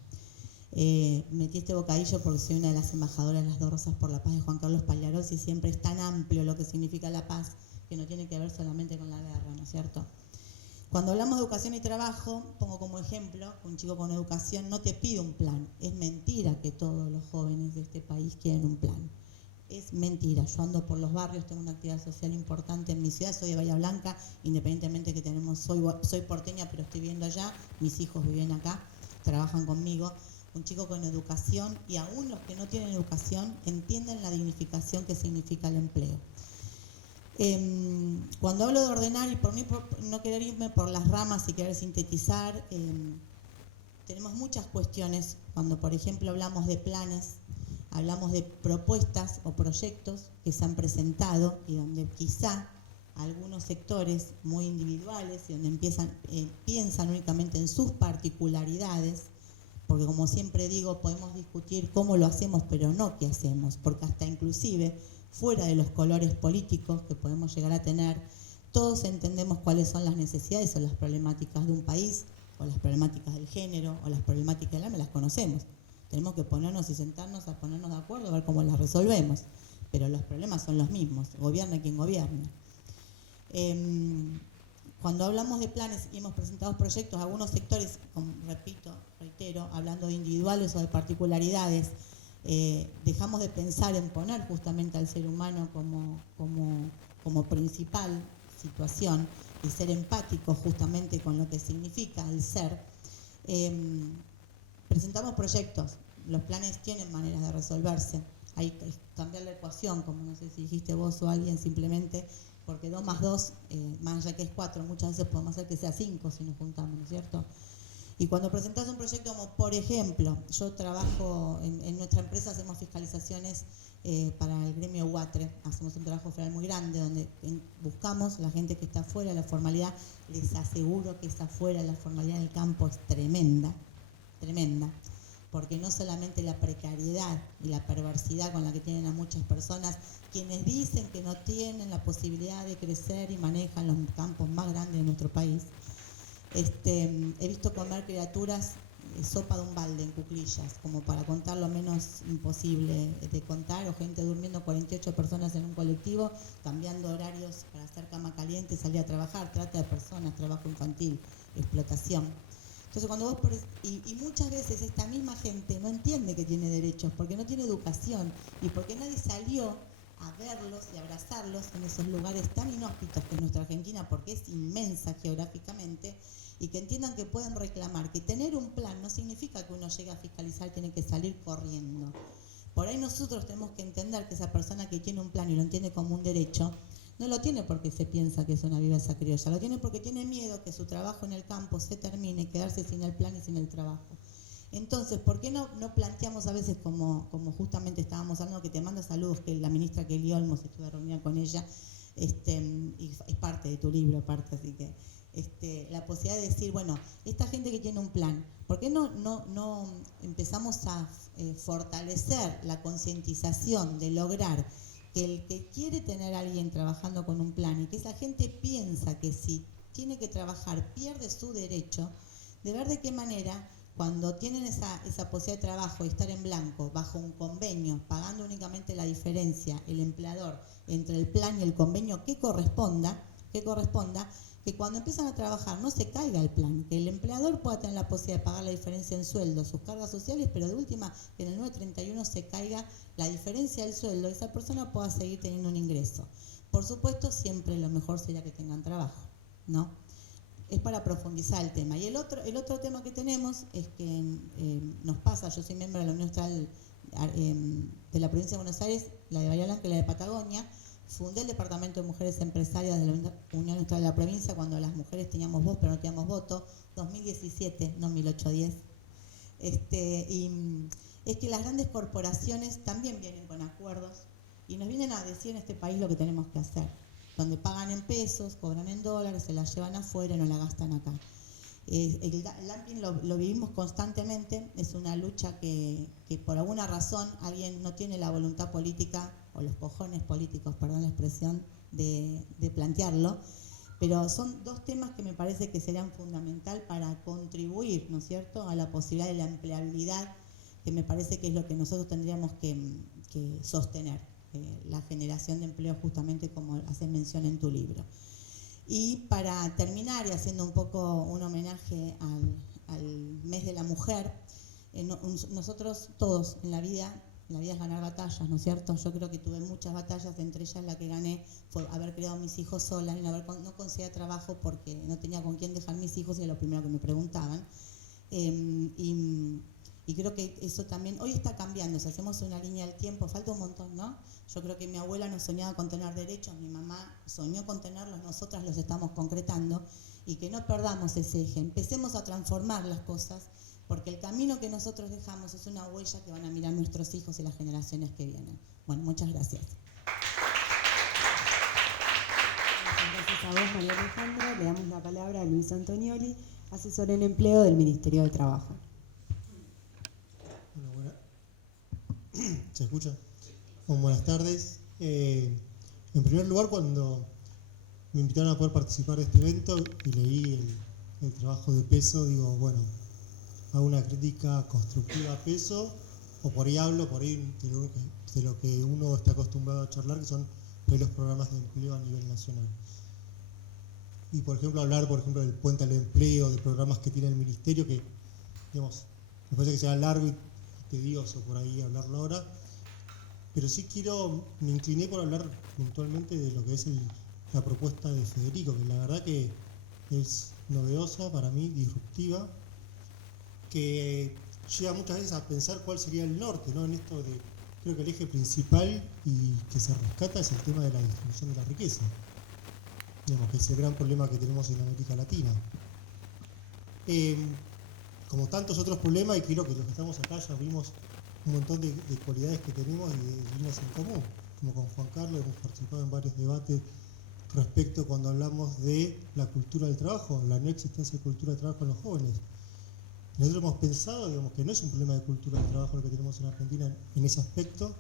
Metí este bocadillo porque soy una de las embajadoras de las Dos Rosas por la Paz de Juan Carlos Pagliaroz y siempre es tan amplio lo que significa la paz que no tiene que ver solamente con la guerra, ¿no es cierto? Cuando hablamos de educación y trabajo, pongo como ejemplo, un chico con educación no te pide un plan, es mentira que todos los jóvenes de este país quieren un plan. Es mentira. Yo ando por los barrios, tengo una actividad social importante en mi ciudad, soy de Bahía Blanca, independientemente que soy porteña, pero estoy viviendo allá, mis hijos viven acá, trabajan conmigo. Un chico con educación, y aún los que no tienen educación, entienden la dignificación que significa el empleo. Cuando hablo de ordenar, y por mí no querer irme por las ramas y querer sintetizar, tenemos muchas cuestiones. Cuando, por ejemplo, hablamos de planes, hablamos de propuestas o proyectos que se han presentado y donde quizá algunos sectores muy individuales y donde piensan únicamente en sus particularidades, porque como siempre digo, podemos discutir cómo lo hacemos, pero no qué hacemos, porque hasta inclusive fuera de los colores políticos que podemos llegar a tener, todos entendemos cuáles son las necesidades o las problemáticas de un país, o las problemáticas del género, o las problemáticas del hambre, las conocemos. Tenemos que ponernos y sentarnos a ponernos de acuerdo, a ver cómo las resolvemos. Pero los problemas son los mismos, gobierna quien gobierna. Cuando hablamos de planes y hemos presentado proyectos, algunos sectores, reitero, hablando de individuales o de particularidades, dejamos de pensar en poner justamente al ser humano como principal situación y ser empáticos justamente con lo que significa el ser. Presentamos proyectos, los planes tienen maneras de resolverse, hay que cambiar la ecuación, como no sé si dijiste vos o alguien, simplemente porque 2 más 2, más allá que es 4, muchas veces podemos hacer que sea 5 si nos juntamos, ¿no es cierto? Y cuando presentás un proyecto como, por ejemplo, yo trabajo, en nuestra empresa hacemos fiscalizaciones para el gremio UATRE, hacemos un trabajo federal muy grande donde buscamos la gente que está fuera de la formalidad, les aseguro que está fuera de la formalidad en el campo es tremenda, porque no solamente la precariedad y la perversidad con la que tienen a muchas personas, quienes dicen que no tienen la posibilidad de crecer y manejan los campos más grandes de nuestro país. He visto comer criaturas sopa de un balde en cuclillas, como para contar lo menos imposible de contar, o gente durmiendo 48 personas en un colectivo, cambiando horarios para hacer cama caliente, salir a trabajar, trata de personas, trabajo infantil, explotación. Entonces cuando vos, y muchas veces esta misma gente no entiende que tiene derechos, porque no tiene educación y porque nadie salió a verlos y abrazarlos en esos lugares tan inhóspitos que es nuestra Argentina, porque es inmensa geográficamente, y que entiendan que pueden reclamar, que tener un plan no significa que uno llegue a fiscalizar y tiene que salir corriendo. Por ahí nosotros tenemos que entender que esa persona que tiene un plan y lo entiende como un derecho, no lo tiene porque se piensa que es una viveza criolla, lo tiene porque tiene miedo que su trabajo en el campo se termine y quedarse sin el plan y sin el trabajo. Entonces, ¿por qué no planteamos a veces como justamente estábamos hablando, que te mando saludos, que la ministra Kelly Olmos, estuve reunida con ella, y es parte de tu libro aparte, así que la posibilidad de decir, bueno, esta gente que tiene un plan, ¿por qué no empezamos a fortalecer la concientización de lograr que el que quiere tener a alguien trabajando con un plan y que esa gente piensa que si tiene que trabajar pierde su derecho, de ver de qué manera cuando tienen esa posibilidad de trabajo y estar en blanco bajo un convenio, pagando únicamente la diferencia, el empleador, entre el plan y el convenio que corresponda, que cuando empiezan a trabajar no se caiga el plan, que el empleador pueda tener la posibilidad de pagar la diferencia en sueldo, sus cargas sociales, pero de última que en el 931 se caiga la diferencia del sueldo y esa persona pueda seguir teniendo un ingreso. Por supuesto, siempre lo mejor sería que tengan trabajo, ¿no? Es para profundizar el tema. Y el otro tema que tenemos es que nos pasa, yo soy miembro de la Unión Austral de la provincia de Buenos Aires, la de Bahía Blanca y la de Patagonia. Fundé el Departamento de Mujeres Empresarias de la Unión Austral de la provincia cuando las mujeres teníamos voz pero no teníamos voto, 2017, no 1810. Y es que las grandes corporaciones también vienen con acuerdos y nos vienen a decir en este país lo que tenemos que hacer, donde pagan en pesos, cobran en dólares, se la llevan afuera y no la gastan acá. El dumping lo vivimos constantemente, es una lucha que por alguna razón alguien no tiene la voluntad política o los cojones políticos, perdón la expresión, de plantearlo, pero son dos temas que me parece que serían fundamental para contribuir, ¿no es cierto?, a la posibilidad de la empleabilidad, que me parece que es lo que nosotros tendríamos que sostener, la generación de empleo justamente como haces mención en tu libro. Y para terminar, y haciendo un poco un homenaje al mes de la mujer, nosotros todos en la vida es ganar batallas, ¿no es cierto? Yo creo que tuve muchas batallas, entre ellas la que gané fue haber criado a mis hijos sola y no conseguía trabajo porque no tenía con quién dejar mis hijos y era lo primero que me preguntaban. Y creo que eso también, hoy está cambiando, si hacemos una línea del tiempo, falta un montón, ¿no? Yo creo que mi abuela no soñaba con tener derechos, mi mamá soñó con tenerlos, nosotras los estamos concretando y que no perdamos ese eje, empecemos a transformar las cosas porque el camino que nosotros dejamos es una huella que van a mirar nuestros hijos y las generaciones que vienen. Bueno, muchas gracias. Muchas gracias a vos, María Alejandra. Le damos la palabra a Luis Antonioli, asesor en empleo del Ministerio de Trabajo. ¿Se escucha? Bueno, buenas tardes. En primer lugar, cuando me invitaron a poder participar de este evento y leí el trabajo de Peso, digo, bueno, hago una crítica constructiva a Peso, o por ahí hablo de lo que uno está acostumbrado a charlar, que son los programas de empleo a nivel nacional. Y por ejemplo, hablar del puente al empleo, de programas que tiene el Ministerio, que digamos, me parece que será largo y tedioso por ahí hablarlo ahora, pero sí me incliné por hablar puntualmente de lo que es la propuesta de Federico, que la verdad que es novedosa para mí, disruptiva, que llega muchas veces a pensar cuál sería el norte, ¿no? En esto creo que el eje principal y que se rescata es el tema de la distribución de la riqueza, digamos, que es el gran problema que tenemos en América Latina. Como tantos otros problemas, y creo que los que estamos acá ya vimos un montón de cualidades que tenemos y de líneas en común, como con Juan Carlos hemos participado en varios debates respecto cuando hablamos de la cultura del trabajo, la no existencia de cultura de trabajo en los jóvenes. Nosotros hemos pensado, digamos, que no es un problema de cultura del trabajo lo que tenemos en Argentina en ese aspecto,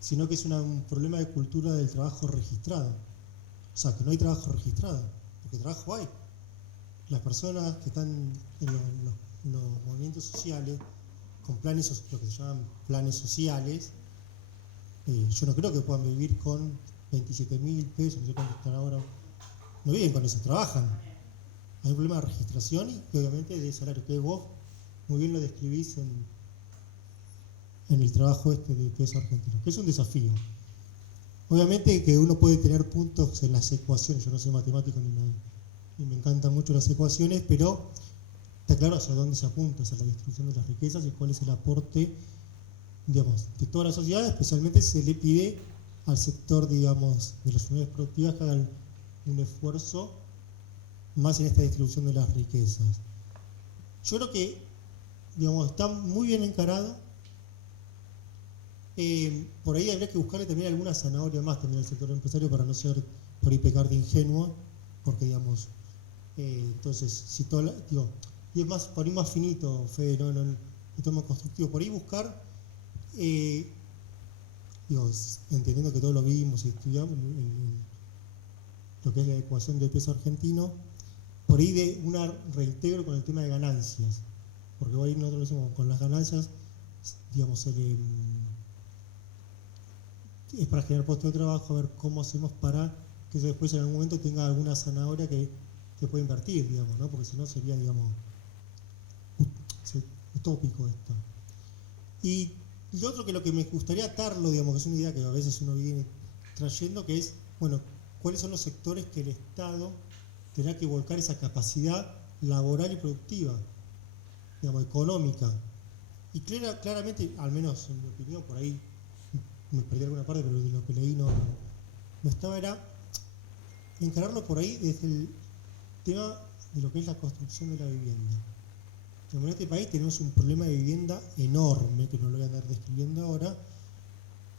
sino que es un problema de cultura del trabajo registrado. O sea, que no hay trabajo registrado, porque trabajo hay. Las personas que están en los movimientos sociales, con planes, lo que se llaman planes sociales, yo no creo que puedan vivir con 27.000 pesos, no sé cuánto están ahora, no viven con eso, trabajan. Hay un problema de registración y obviamente de salario, que vos muy bien lo describís en el trabajo de Peso Argentino, que es un desafío. Obviamente que uno puede tener puntos en las ecuaciones, yo no soy matemático ni me encantan mucho las ecuaciones, pero está claro hacia dónde se apunta, hacia la distribución de las riquezas y cuál es el aporte, digamos, de toda la sociedad. Especialmente se le pide al sector, digamos, de las unidades productivas que hagan un esfuerzo más en esta distribución de las riquezas. Yo creo que, digamos, está muy bien encarado. Por ahí habría que buscarle también alguna zanahoria más también al sector empresario para no ser, por ahí pecar de ingenuo, porque, digamos, Entonces, si digo, y es más, por ahí más finito, Fede, no tomo constructivo, por ahí buscar, digo, entendiendo que todos lo vimos y estudiamos lo que es la ecuación del peso argentino, por ahí de una reintegro con el tema de ganancias, porque por ahí nosotros lo decimos, con las ganancias, digamos, es para generar puestos de trabajo, a ver cómo hacemos para que eso después en algún momento tenga alguna zanahoria que pueda invertir, digamos, ¿no? Porque si no sería, digamos, utópico esto. Y lo otro que lo que me gustaría atarlo, digamos, que es una idea que a veces uno viene trayendo, que es, bueno, ¿cuáles son los sectores que el Estado tendrá que volcar esa capacidad laboral y productiva, digamos, económica? Y claramente, al menos en mi opinión, por ahí me perdí alguna parte, pero de lo que leí no estaba, era encararlo por ahí desde el tema de lo que es la construcción de la vivienda. En este país tenemos un problema de vivienda enorme, que no lo voy a andar describiendo ahora,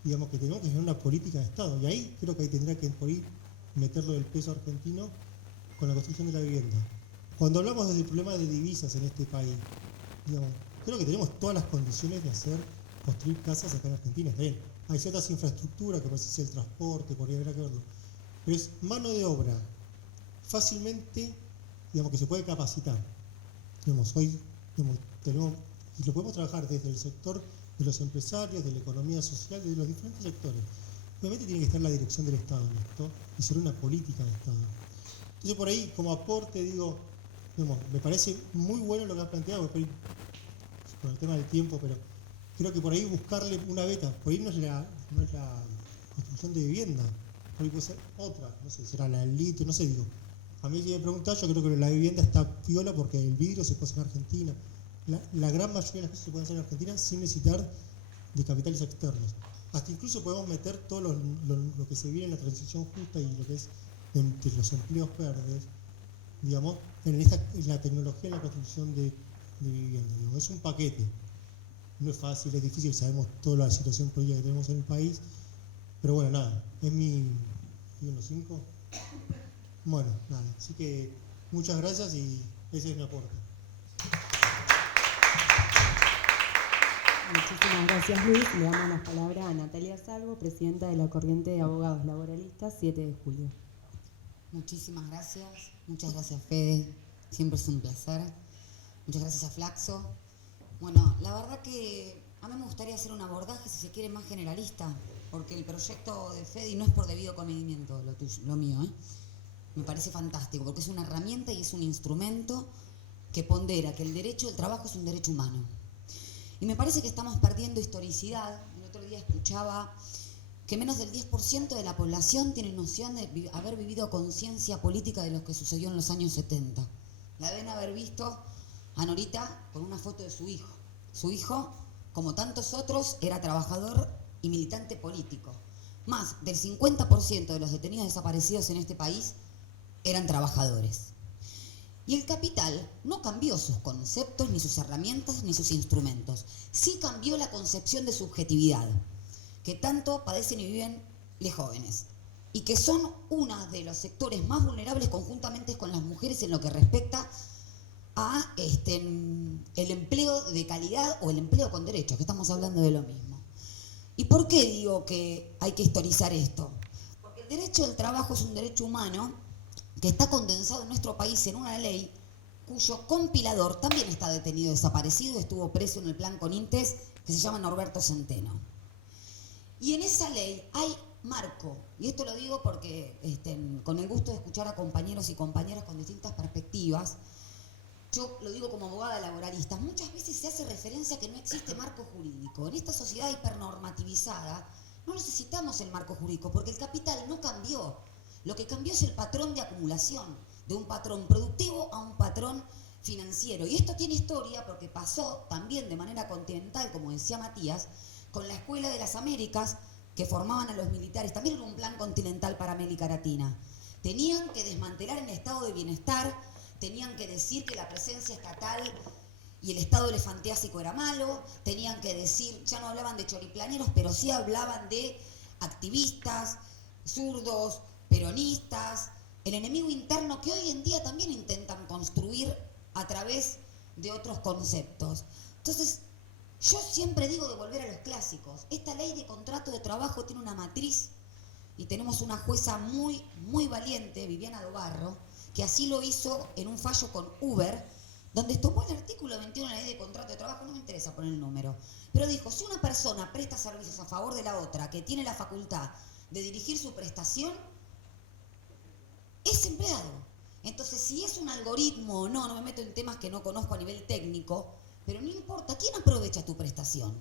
digamos que tenemos que tener una política de Estado, y ahí creo que ahí tendrá que por ahí meterlo del peso argentino con la construcción de la vivienda. Cuando hablamos del problema de divisas en este país, digamos, creo que tenemos todas las condiciones de construir casas acá en Argentina, está bien. Hay ciertas infraestructuras, que parece el transporte, por ahí habrá que verlo, pero es mano de obra fácilmente, digamos, que se puede capacitar. Digamos, hoy tenemos, y lo podemos trabajar desde el sector de los empresarios, de la economía social, de los diferentes sectores. Obviamente tiene que estar la dirección del Estado en esto y ser una política de Estado. Entonces por ahí, como aporte, digo, digamos, me parece muy bueno lo que has planteado, por el tema del tiempo, pero creo que por ahí buscarle una beta, por ahí no es la construcción de vivienda, por ahí puede ser otra, no sé, será la del litio, no sé, digo. A mí si me preguntás, yo creo que la vivienda está piola porque el vidrio se puede hacer en Argentina. La gran mayoría de las cosas se pueden hacer en Argentina sin necesitar de capitales externos. Hasta incluso podemos meter todo lo que se viene en la transición justa y lo que es entre los empleos verdes, digamos, en la tecnología en la construcción de vivienda. Digamos, es un paquete. No es fácil, es difícil, sabemos toda la situación política que tenemos en el país, pero bueno, nada, es mi... ¿Siguen los 5? Bueno, nada, así que muchas gracias y ese es mi aporte. Muchísimas gracias, Luis. Le damos la palabra a Natalia Salvo, presidenta de la Corriente de Abogados Laboralistas, 7 de julio. Muchísimas gracias. Muchas gracias, Fede. Siempre es un placer. Muchas gracias a Flaxo. Bueno, la verdad que a mí me gustaría hacer un abordaje, si se quiere, más generalista, porque el proyecto de Fede, y no es por debido conocimiento lo mío, me parece fantástico, porque es una herramienta y es un instrumento que pondera que el derecho al trabajo es un derecho humano. Y me parece que estamos perdiendo historicidad. El otro día escuchaba que menos del 10% de la población tiene noción de haber vivido conciencia política de lo que sucedió en los años 70. La deben haber visto a Norita con una foto de su hijo. Su hijo, como tantos otros, era trabajador y militante político. Más del 50% de los detenidos desaparecidos en este país eran trabajadores. Y el capital no cambió sus conceptos, ni sus herramientas, ni sus instrumentos. Sí cambió la concepción de subjetividad, que tanto padecen y viven los jóvenes, y que son uno de los sectores más vulnerables conjuntamente con las mujeres en lo que respecta a el empleo de calidad o el empleo con derechos, que estamos hablando de lo mismo. ¿Y por qué digo que hay que historizar esto? Porque el derecho al trabajo es un derecho humano que está condensado en nuestro país en una ley cuyo compilador también está detenido, desaparecido, estuvo preso en el plan Conintes, que se llama Norberto Centeno. Y en esa ley hay marco, y esto lo digo porque con el gusto de escuchar a compañeros y compañeras con distintas perspectivas, yo lo digo como abogada laboralista, muchas veces se hace referencia a que no existe marco jurídico. En esta sociedad hipernormativizada no necesitamos el marco jurídico porque el capital no cambió. Lo que cambió es el patrón de acumulación, de un patrón productivo a un patrón financiero. Y esto tiene historia porque pasó también de manera continental, como decía Matías, con la Escuela de las Américas, que formaban a los militares. También era un plan continental para América Latina. Tenían que desmantelar el estado de bienestar, tenían que decir que la presencia estatal y el estado elefantiásico era malo, tenían que decir, ya no hablaban de choriplaneros, pero sí hablaban de activistas, zurdos, peronistas, el enemigo interno que hoy en día también intentan construir a través de otros conceptos. Entonces, yo siempre digo de volver a los clásicos. Esta ley de contrato de trabajo tiene una matriz y tenemos una jueza muy, muy valiente, Viviana Dobarro, que así lo hizo en un fallo con Uber, donde tomó el artículo 21 de la ley de contrato de trabajo, no me interesa poner el número, pero dijo, si una persona presta servicios a favor de la otra, que tiene la facultad de dirigir su prestación, es empleado. Entonces, si es un algoritmo o no, no me meto en temas que no conozco a nivel técnico, pero no importa, ¿quién aprovecha tu prestación?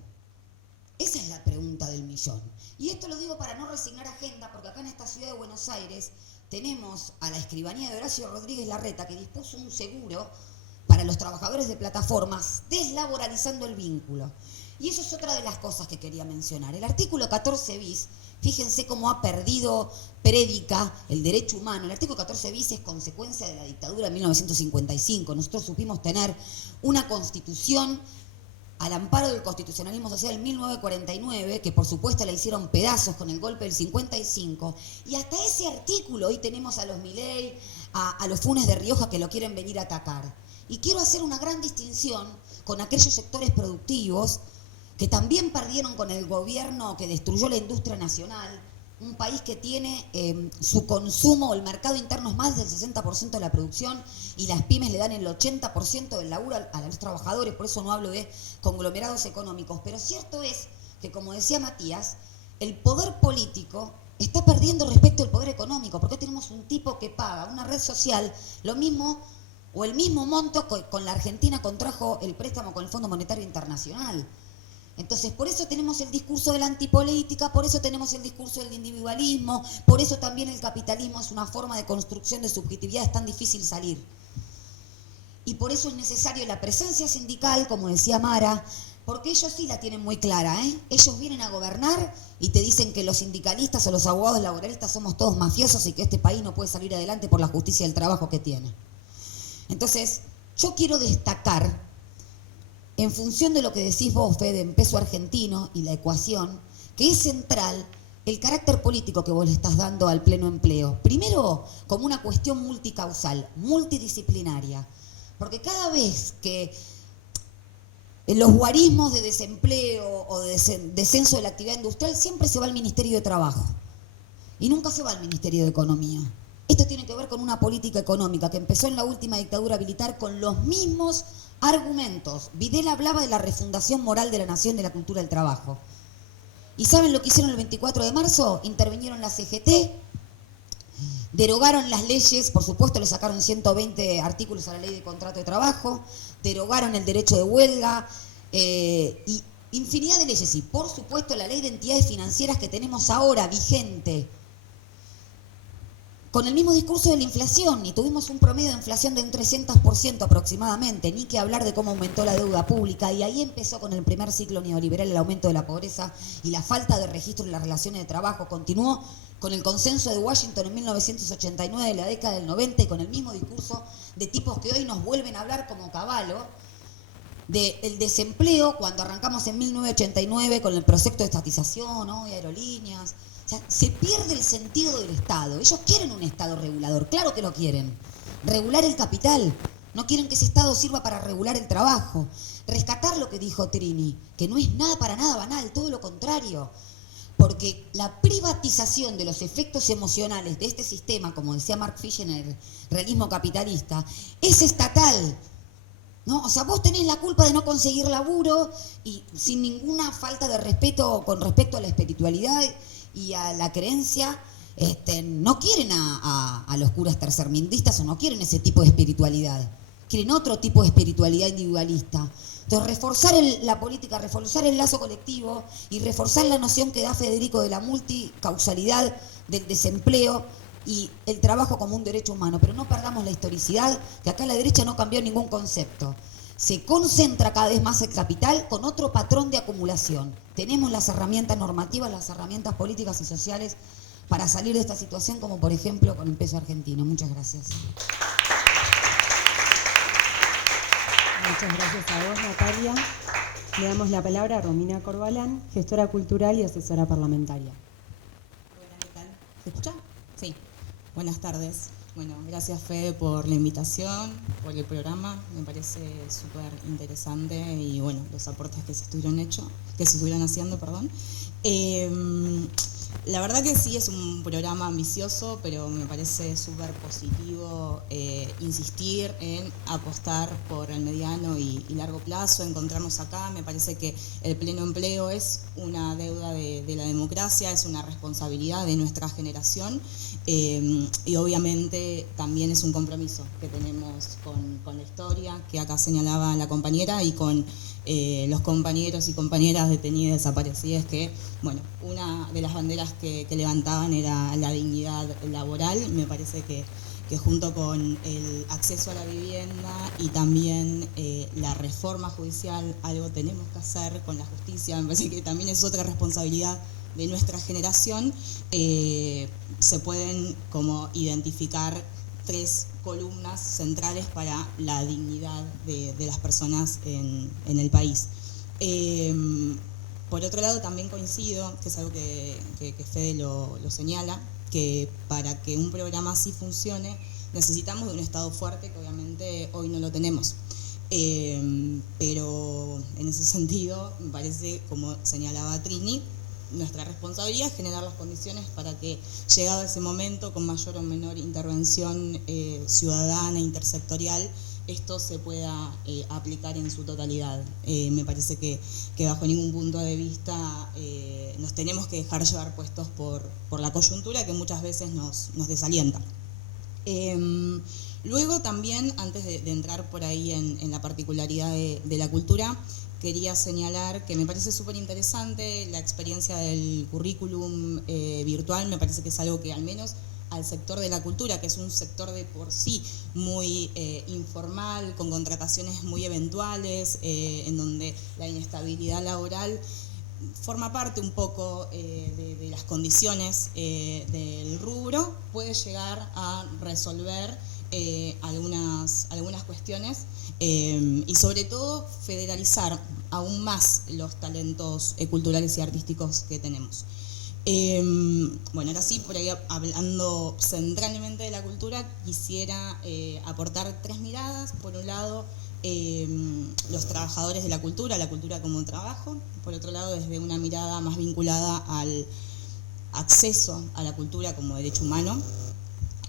Esa es la pregunta del millón. Y esto lo digo para no resignar agenda, porque acá en esta ciudad de Buenos Aires tenemos a la escribanía de Horacio Rodríguez Larreta, que dispuso un seguro para los trabajadores de plataformas, deslaboralizando el vínculo. Y eso es otra de las cosas que quería mencionar. El artículo 14 bis, fíjense cómo ha perdido prédica el derecho humano. El artículo 14 bis es consecuencia de la dictadura de 1955. Nosotros supimos tener una constitución al amparo del constitucionalismo social en 1949, que por supuesto la hicieron pedazos con el golpe del 55, y hasta ese artículo hoy tenemos a los Milei, a los Funes de Rioja que lo quieren venir a atacar. Y quiero hacer una gran distinción con aquellos sectores productivos que también perdieron con el gobierno que destruyó la industria nacional, un país que tiene su consumo, el mercado interno es más del 60% de la producción y las pymes le dan el 80% del laburo a los trabajadores, por eso no hablo de conglomerados económicos. Pero cierto es que, como decía Matías, el poder político está perdiendo respecto al poder económico, porque hoy tenemos un tipo que paga una red social lo mismo o el mismo monto con la Argentina contrajo el préstamo con el Fondo Monetario Internacional. Entonces, por eso tenemos el discurso de la antipolítica, por eso tenemos el discurso del individualismo, por eso también el capitalismo es una forma de construcción de subjetividad, es tan difícil salir. Y por eso es necesario la presencia sindical, como decía Mara, porque ellos sí la tienen muy clara, ¿eh? Ellos vienen a gobernar y te dicen que los sindicalistas o los abogados laboralistas somos todos mafiosos y que este país no puede salir adelante por la justicia del trabajo que tiene. Entonces, yo quiero destacar, en función de lo que decís vos, Fede, en peso argentino y la ecuación, que es central el carácter político que vos le estás dando al pleno empleo. Primero, como una cuestión multicausal, multidisciplinaria. Porque cada vez que en los guarismos de desempleo o de descenso de la actividad industrial, siempre se va al Ministerio de Trabajo. Y nunca se va al Ministerio de Economía. Esto tiene que ver con una política económica que empezó en la última dictadura militar con los mismos argumentos. Videla hablaba de la refundación moral de la nación, de la cultura del trabajo. ¿Y saben lo que hicieron el 24 de marzo? Intervinieron la CGT, derogaron las leyes, por supuesto le sacaron 120 artículos a la ley de contrato de trabajo, derogaron el derecho de huelga y infinidad de leyes. Y por supuesto la ley de entidades financieras que tenemos ahora vigente, con el mismo discurso de la inflación, y tuvimos un promedio de inflación de un 300% aproximadamente, ni que hablar de cómo aumentó la deuda pública, y ahí empezó con el primer ciclo neoliberal el aumento de la pobreza y la falta de registro en las relaciones de trabajo. Continuó con el consenso de Washington en 1989, de la década del 90, y con el mismo discurso de tipos que hoy nos vuelven a hablar como Cavallo, del desempleo, cuando arrancamos en 1989 con el proyecto de estatización, ¿no? Y aerolíneas. O sea, se pierde el sentido del Estado. Ellos quieren un Estado regulador, claro que lo quieren. Regular el capital. No quieren que ese Estado sirva para regular el trabajo. Rescatar lo que dijo Trini, que no es nada para nada banal, todo lo contrario. Porque la privatización de los efectos emocionales de este sistema, como decía Mark Fisher en el realismo capitalista, es estatal. ¿No? O sea, vos tenés la culpa de no conseguir laburo y sin ninguna falta de respeto con respecto a la espiritualidad y a la creencia, no quieren a los curas tercermundistas o no quieren ese tipo de espiritualidad. Quieren otro tipo de espiritualidad individualista. Entonces, reforzar la política, reforzar el lazo colectivo y reforzar la noción que da Federico de la multicausalidad del desempleo y el trabajo como un derecho humano. Pero no perdamos la historicidad, que acá la derecha no cambió ningún concepto. Se concentra cada vez más el capital con otro patrón de acumulación. Tenemos las herramientas normativas, las herramientas políticas y sociales para salir de esta situación, como por ejemplo con el peso argentino. Muchas gracias. Muchas gracias a vos, Natalia. Le damos la palabra a Romina Corbalán, gestora cultural y asesora parlamentaria. Hola, ¿qué tal? ¿Se escucha? Sí. Buenas tardes. Bueno, gracias Fede por la invitación, por el programa, me parece súper interesante y bueno, los aportes que se estuvieron haciendo, perdón. La verdad que sí es un programa ambicioso, pero me parece súper positivo insistir en apostar por el mediano y largo plazo, encontrarnos acá. Me parece que el pleno empleo es una deuda de la democracia, es una responsabilidad de nuestra generación y obviamente también es un compromiso que tenemos con la historia, que acá señalaba la compañera, y con los compañeros y compañeras detenidas y desaparecidas que, bueno, una de las banderas que levantaban era la dignidad laboral. Me parece que junto con el acceso a la vivienda y también la reforma judicial, algo tenemos que hacer con la justicia. Me parece que también es otra responsabilidad de nuestra generación. Se pueden como identificar 3 columnas centrales para la dignidad de las personas en el país. Por otro lado, también coincido, que es algo que Fede lo señala, que para que un programa así funcione necesitamos de un Estado fuerte, que obviamente hoy no lo tenemos. Pero en ese sentido, me parece, como señalaba Trini, nuestra responsabilidad es generar las condiciones para que, llegado ese momento, con mayor o menor intervención ciudadana, intersectorial, esto se pueda aplicar en su totalidad. Me parece que bajo ningún punto de vista nos tenemos que dejar llevar puestos por la coyuntura, que muchas veces nos desalienta. Luego también, antes de entrar por ahí en la particularidad de la cultura, quería señalar que me parece súper interesante la experiencia del currículum virtual. Me parece que es algo que al menos al sector de la cultura, que es un sector de por sí muy informal, con contrataciones muy eventuales, en donde la inestabilidad laboral forma parte un poco de las condiciones del rubro, puede llegar a resolver algunas cuestiones y sobre todo federalizar aún más los talentos culturales y artísticos que tenemos. Bueno, ahora sí, por ahí hablando centralmente de la cultura, quisiera aportar 3 miradas. Por un lado, los trabajadores de la cultura como trabajo. Por otro lado, desde una mirada más vinculada al acceso a la cultura como derecho humano.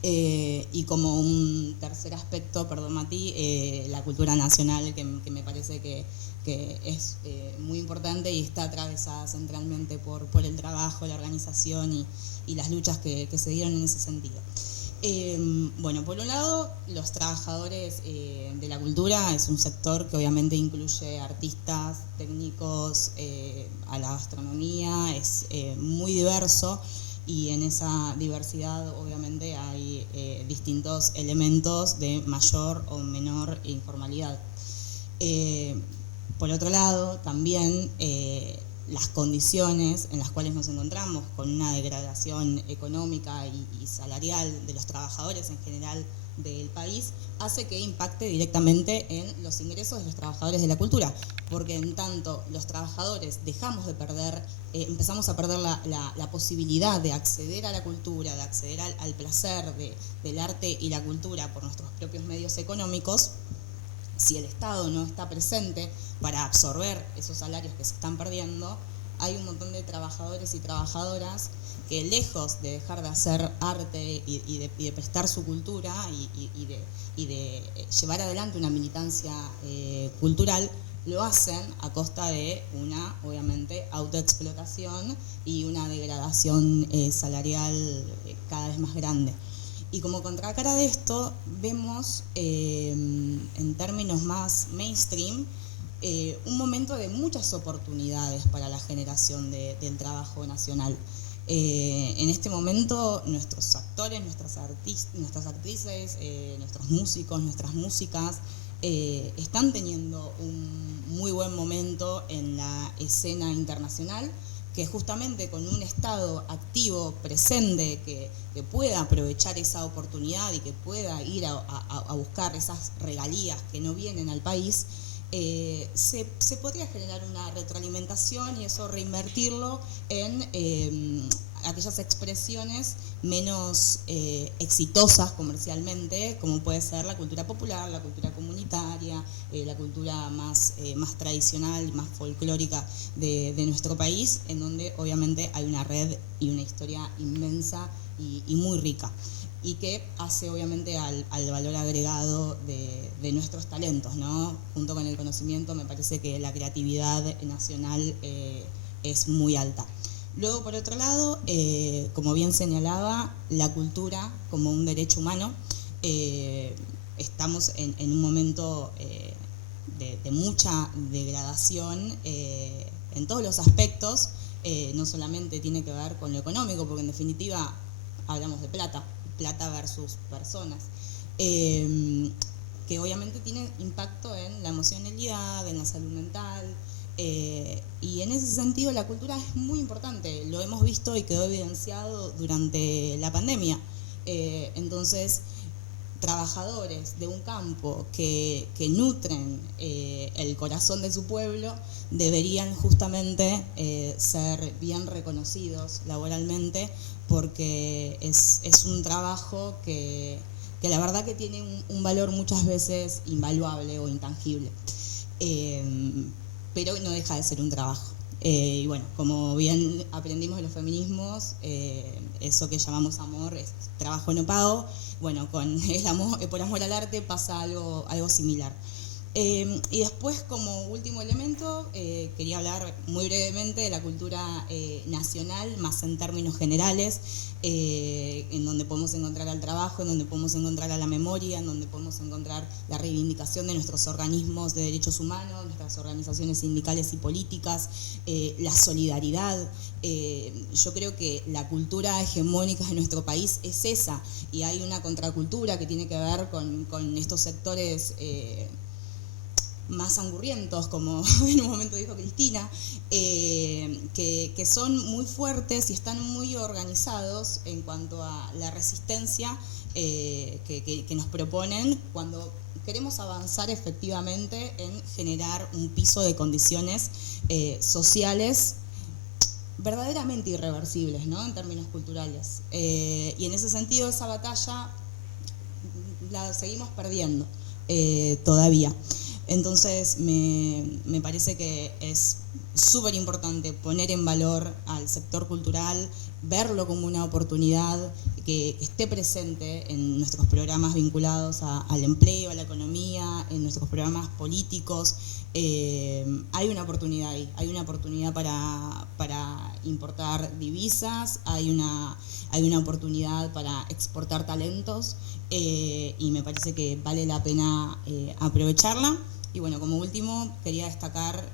Y como un tercer aspecto, perdón Mati, la cultura nacional, que me parece que es muy importante y está atravesada centralmente por el trabajo, la organización y las luchas que se dieron en ese sentido. Bueno, por un lado, los trabajadores de la cultura es un sector que obviamente incluye artistas, técnicos, a la gastronomía, es muy diverso. Y en esa diversidad obviamente hay distintos elementos de mayor o menor informalidad. Por otro lado, también las condiciones en las cuales nos encontramos, con una degradación económica y salarial de los trabajadores en general del país, hace que impacte directamente en los ingresos de los trabajadores de la cultura, porque en tanto los trabajadores empezamos a perder la posibilidad de acceder a la cultura, de acceder al placer del arte y la cultura por nuestros propios medios económicos. Si el Estado no está presente para absorber esos salarios que se están perdiendo, hay un montón de trabajadores y trabajadoras que, lejos de dejar de hacer arte y de prestar su cultura y de llevar adelante una militancia cultural, lo hacen a costa de una, obviamente, autoexplotación y una degradación salarial cada vez más grande. Y como contracara de esto, vemos en términos más mainstream un momento de muchas oportunidades para la generación del trabajo nacional. En este momento nuestros actores, nuestras actrices, nuestros músicos, nuestras músicas están teniendo un muy buen momento en la escena internacional, que justamente con un Estado activo, presente, que pueda aprovechar esa oportunidad y que pueda ir a buscar esas regalías que no vienen al país, se podría generar una retroalimentación y eso reinvertirlo en aquellas expresiones menos exitosas comercialmente, como puede ser la cultura popular, la cultura comunitaria, la cultura más tradicional y más folclórica de nuestro país, en donde obviamente hay una red y una historia inmensa y muy rica, y que hace obviamente al valor agregado de nuestros talentos, ¿no? Junto con el conocimiento, me parece que la creatividad nacional es muy alta. Luego, por otro lado, como bien señalaba, la cultura como un derecho humano. Estamos en un momento de mucha degradación en todos los aspectos. No solamente tiene que ver con lo económico, porque en definitiva hablamos de plata versus personas, que obviamente tiene impacto en la emocionalidad, en la salud mental, y en ese sentido la cultura es muy importante, lo hemos visto y quedó evidenciado durante la pandemia. Entonces, trabajadores de un campo que nutren el corazón de su pueblo deberían justamente ser bien reconocidos laboralmente, porque es un trabajo que la verdad que tiene un valor muchas veces invaluable o intangible, pero no deja de ser un trabajo. Y bueno, como bien aprendimos en los feminismos, eso que llamamos amor es trabajo no pago. Bueno, con el amor, por amor al arte pasa algo similar. Y después, como último elemento, quería hablar muy brevemente de la cultura nacional, más en términos generales, en donde podemos encontrar al trabajo, en donde podemos encontrar a la memoria, en donde podemos encontrar la reivindicación de nuestros organismos de derechos humanos, nuestras organizaciones sindicales y políticas, la solidaridad. Yo creo que la cultura hegemónica de nuestro país es esa, y hay una contracultura que tiene que ver con estos sectores más angurrientos, como en un momento dijo Cristina, que son muy fuertes y están muy organizados en cuanto a la resistencia que nos proponen cuando queremos avanzar efectivamente en generar un piso de condiciones sociales verdaderamente irreversibles, ¿no? En términos culturales. Y en ese sentido, esa batalla la seguimos perdiendo todavía. Entonces, me parece que es súper importante poner en valor al sector cultural, verlo como una oportunidad, que esté presente en nuestros programas vinculados al empleo, a la economía, en nuestros programas políticos. Hay una oportunidad ahí, hay una oportunidad para importar divisas, hay una oportunidad para exportar talentos, y me parece que vale la pena aprovecharla. Y bueno, como último, quería destacar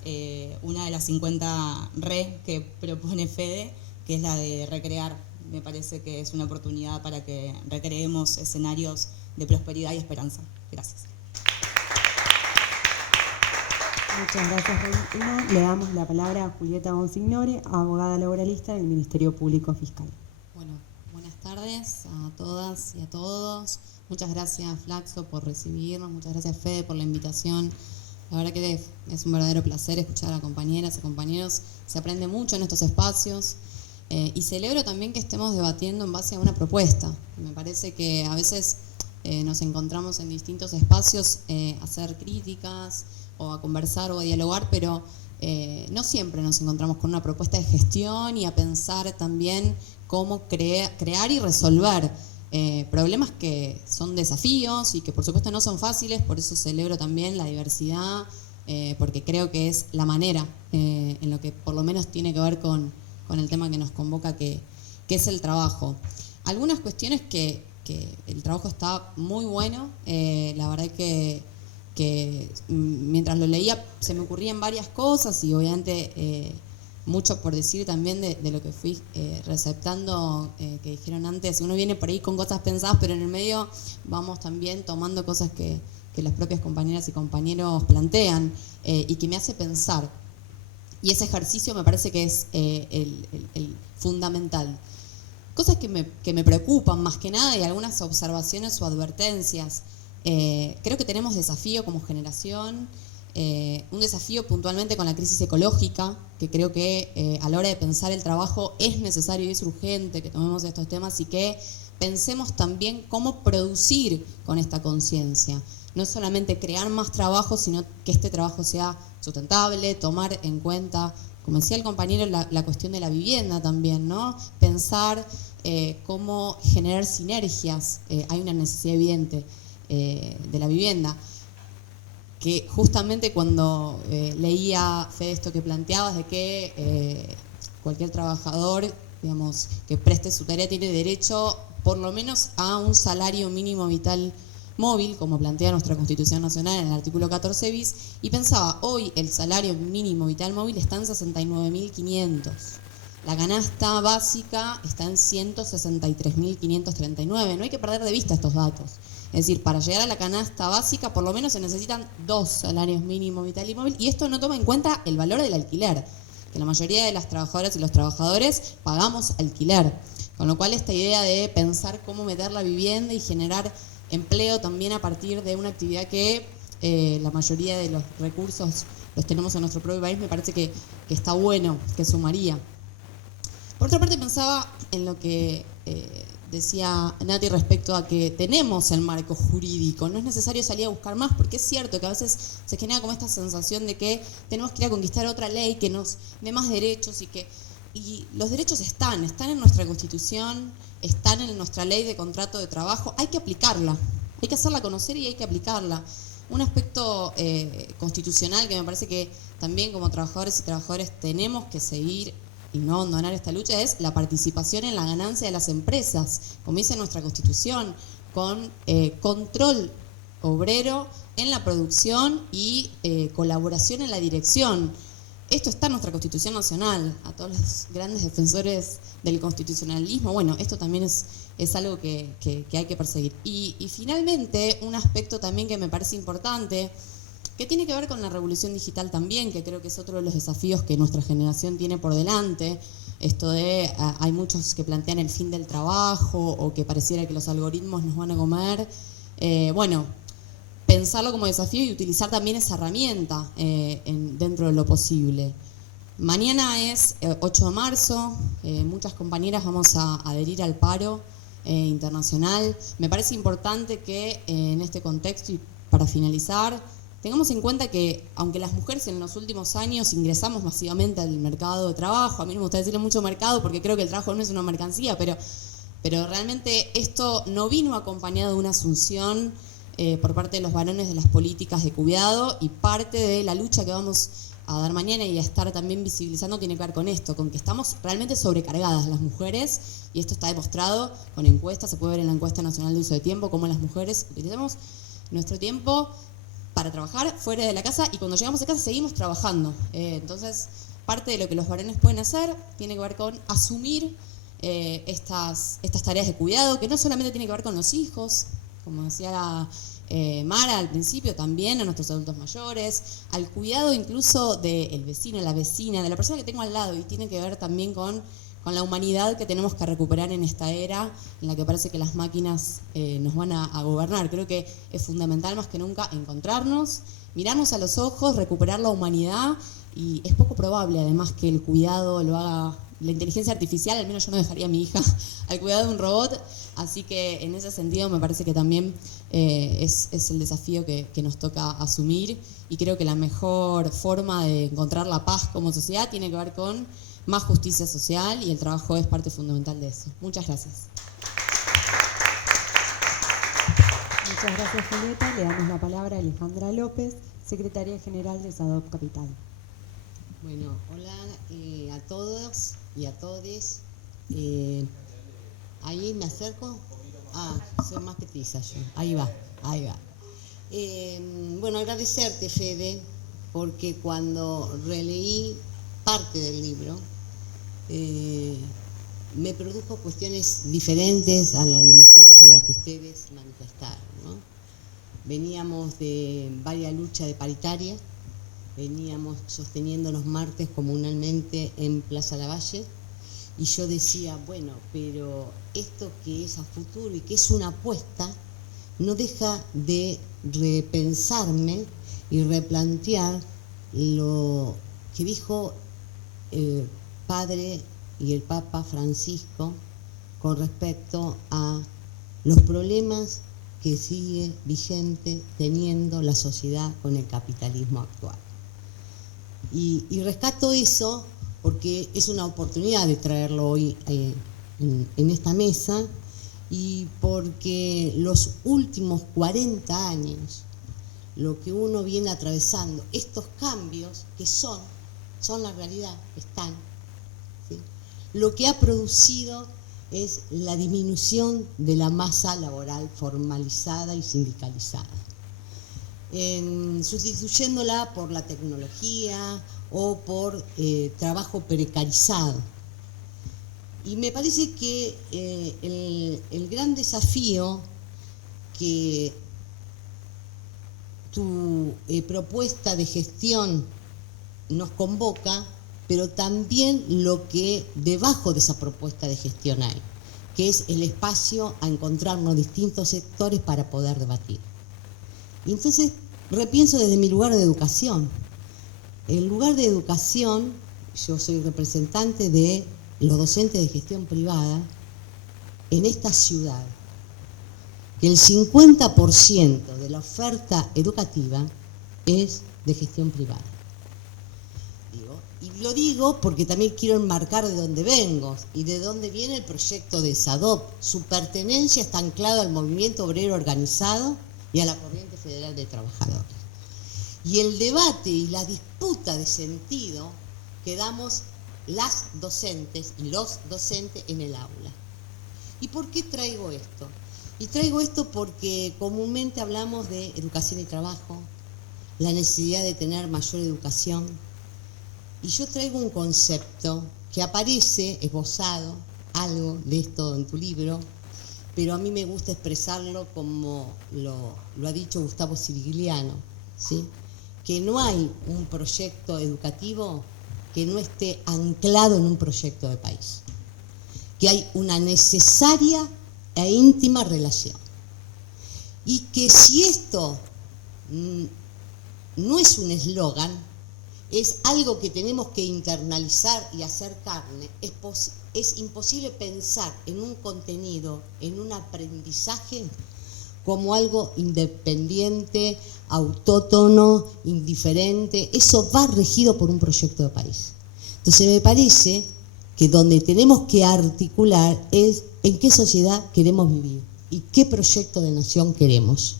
una de las 50 RE que propone Fede, que es la de recrear. Me parece que es una oportunidad para que recreemos escenarios de prosperidad y esperanza. Gracias. Muchas gracias, Valentina. Le damos la palabra a Julieta Bonsignore, abogada laboralista del Ministerio Público Fiscal. Bueno, buenas tardes a todas y a todos. Muchas gracias, Flaxo, por recibirnos. Muchas gracias, Fede, por la invitación. La verdad que es un verdadero placer escuchar a compañeras y compañeros. Se aprende mucho en estos espacios. Y celebro también que estemos debatiendo en base a una propuesta. Me parece que a veces nos encontramos en distintos espacios a hacer críticas o a conversar o a dialogar, pero no siempre nos encontramos con una propuesta de gestión y a pensar también cómo crear y resolver problemas que son desafíos y que por supuesto no son fáciles. Por eso celebro también la diversidad, porque creo que es la manera en lo que por lo menos tiene que ver con el tema que nos convoca, que es el trabajo. Algunas cuestiones que el trabajo está muy bueno. La verdad que mientras lo leía se me ocurrían varias cosas y obviamente mucho por decir también de lo que fui receptando, que dijeron antes. Uno viene por ahí con cosas pensadas, pero en el medio vamos también tomando cosas que las propias compañeras y compañeros plantean y que me hace pensar. Y ese ejercicio me parece que es el fundamental. Cosas que me preocupan más que nada y algunas observaciones o advertencias. Creo que tenemos desafío como generación un desafío puntualmente con la crisis ecológica, que creo que a la hora de pensar el trabajo es necesario y es urgente que tomemos estos temas y que pensemos también cómo producir con esta conciencia. No solamente crear más trabajo, sino que este trabajo sea sustentable, tomar en cuenta, como decía el compañero, la cuestión de la vivienda también, ¿no? Pensar cómo generar sinergias. Hay una necesidad evidente de la vivienda, que justamente cuando leía, Fede, esto que planteabas de que cualquier trabajador, digamos, que preste su tarea tiene derecho por lo menos a un salario mínimo vital móvil, como plantea nuestra Constitución Nacional en el artículo 14 bis, y pensaba, hoy el salario mínimo vital móvil está en 69.500. La canasta básica está en 163.539. No hay que perder de vista estos datos. Es decir, para llegar a la canasta básica por lo menos se necesitan 2 salarios mínimo vital y móvil, y esto no toma en cuenta el valor del alquiler, que la mayoría de las trabajadoras y los trabajadores pagamos alquiler. Con lo cual esta idea de pensar cómo meter la vivienda y generar empleo también a partir de una actividad que la mayoría de los recursos los tenemos en nuestro propio país, me parece que está bueno, que sumaría. Por otra parte pensaba en lo que decía Nati respecto a que tenemos el marco jurídico, no es necesario salir a buscar más, porque es cierto que a veces se genera como esta sensación de que tenemos que ir a conquistar otra ley que nos dé más derechos y los derechos están en nuestra Constitución, están en nuestra ley de contrato de trabajo, hay que aplicarla, hay que hacerla conocer y hay que aplicarla. Un aspecto constitucional que me parece que también como trabajadores y trabajadoras tenemos que seguir y no abandonar esta lucha es la participación en la ganancia de las empresas, como dice nuestra Constitución, con control obrero en la producción y colaboración en la dirección. Esto está en nuestra Constitución Nacional. A todos los grandes defensores del constitucionalismo, bueno, esto también es algo que hay que perseguir. Y finalmente, un aspecto también que me parece importante, que tiene que ver con la revolución digital también, que creo que es otro de los desafíos que nuestra generación tiene por delante. Esto de, hay muchos que plantean el fin del trabajo o que pareciera que los algoritmos nos van a comer. Bueno, pensarlo como desafío y utilizar también esa herramienta dentro de lo posible. Mañana es 8 de marzo, muchas compañeras vamos a adherir al paro internacional. Me parece importante que en este contexto, y para finalizar, tengamos en cuenta que aunque las mujeres en los últimos años ingresamos masivamente al mercado de trabajo, a mí no me gusta decirle mucho mercado porque creo que el trabajo no es una mercancía, pero realmente esto no vino acompañado de una asunción por parte de los varones de las políticas de cuidado, y parte de la lucha que vamos a dar mañana y a estar también visibilizando tiene que ver con esto, con que estamos realmente sobrecargadas las mujeres, y esto está demostrado con encuestas, se puede ver en la encuesta nacional de uso de tiempo, cómo las mujeres utilizamos nuestro tiempo para trabajar fuera de la casa y cuando llegamos a casa seguimos trabajando. Entonces, parte de lo que los varones pueden hacer tiene que ver con asumir estas tareas de cuidado, que no solamente tiene que ver con los hijos, como decía Mara al principio, también a nuestros adultos mayores, al cuidado incluso del vecino, la vecina, de la persona que tengo al lado, y tiene que ver también con la humanidad que tenemos que recuperar en esta era en la que parece que las máquinas nos van a gobernar. Creo que es fundamental más que nunca encontrarnos, mirarnos a los ojos, recuperar la humanidad, y es poco probable además que el cuidado lo haga la inteligencia artificial, al menos yo no dejaría a mi hija al cuidado de un robot, así que en ese sentido me parece que también es el desafío que nos toca asumir, y creo que la mejor forma de encontrar la paz como sociedad tiene que ver con más justicia social, y el trabajo es parte fundamental de eso. Muchas gracias. Muchas gracias, Julieta. Le damos la palabra a Alejandra López, Secretaria General de SADOP Capital. Bueno, hola a todos y a todes. Ahí me acerco. Soy más petiza yo. Ahí va. Bueno, agradecerte, Fede, porque cuando releí parte del libro, me produjo cuestiones diferentes a lo mejor a las que ustedes manifestaron, ¿no? Veníamos de varias luchas de paritarias, veníamos sosteniendo los martes comunalmente en Plaza Lavalle, y yo decía, bueno, pero esto que es a futuro y que es una apuesta, no deja de repensarme y replantear lo que dijo el Padre y el Papa Francisco con respecto a los problemas que sigue vigente teniendo la sociedad con el capitalismo actual. Y rescato eso porque es una oportunidad de traerlo hoy en esta mesa, y porque los últimos 40 años, lo que uno viene atravesando, estos cambios que son la realidad, están, ¿sí? Lo que ha producido es la disminución de la masa laboral formalizada y sindicalizada, sustituyéndola por la tecnología o por trabajo precarizado. Y me parece que el gran desafío que tu propuesta de gestión nos convoca, pero también lo que debajo de esa propuesta de gestión hay, que es el espacio a encontrarnos distintos sectores para poder debatir. Y entonces repienso desde mi lugar de educación. El lugar de educación, yo soy representante de los docentes de gestión privada en esta ciudad, que el 50% de la oferta educativa es de gestión privada. Y lo digo porque también quiero enmarcar de dónde vengo y de dónde viene el proyecto de SADOP. Su pertenencia está anclada al movimiento obrero organizado y a la corriente federal de trabajadores. Y el debate y la disputa de sentido que damos las docentes y los docentes en el aula. ¿Y por qué traigo esto? Y traigo esto porque comúnmente hablamos de educación y trabajo, la necesidad de tener mayor educación. Y yo traigo un concepto que aparece esbozado, algo de esto en tu libro, pero a mí me gusta expresarlo como lo ha dicho Gustavo Sirigliano, ¿sí? Que no hay un proyecto educativo que no esté anclado en un proyecto de país, que hay una necesaria e íntima relación, y que si esto no es un eslogan, es algo que tenemos que internalizar y hacer carne. Es imposible pensar en un contenido, en un aprendizaje, como algo independiente, autótono, indiferente. Eso va regido por un proyecto de país. Entonces me parece que donde tenemos que articular es en qué sociedad queremos vivir y qué proyecto de nación queremos.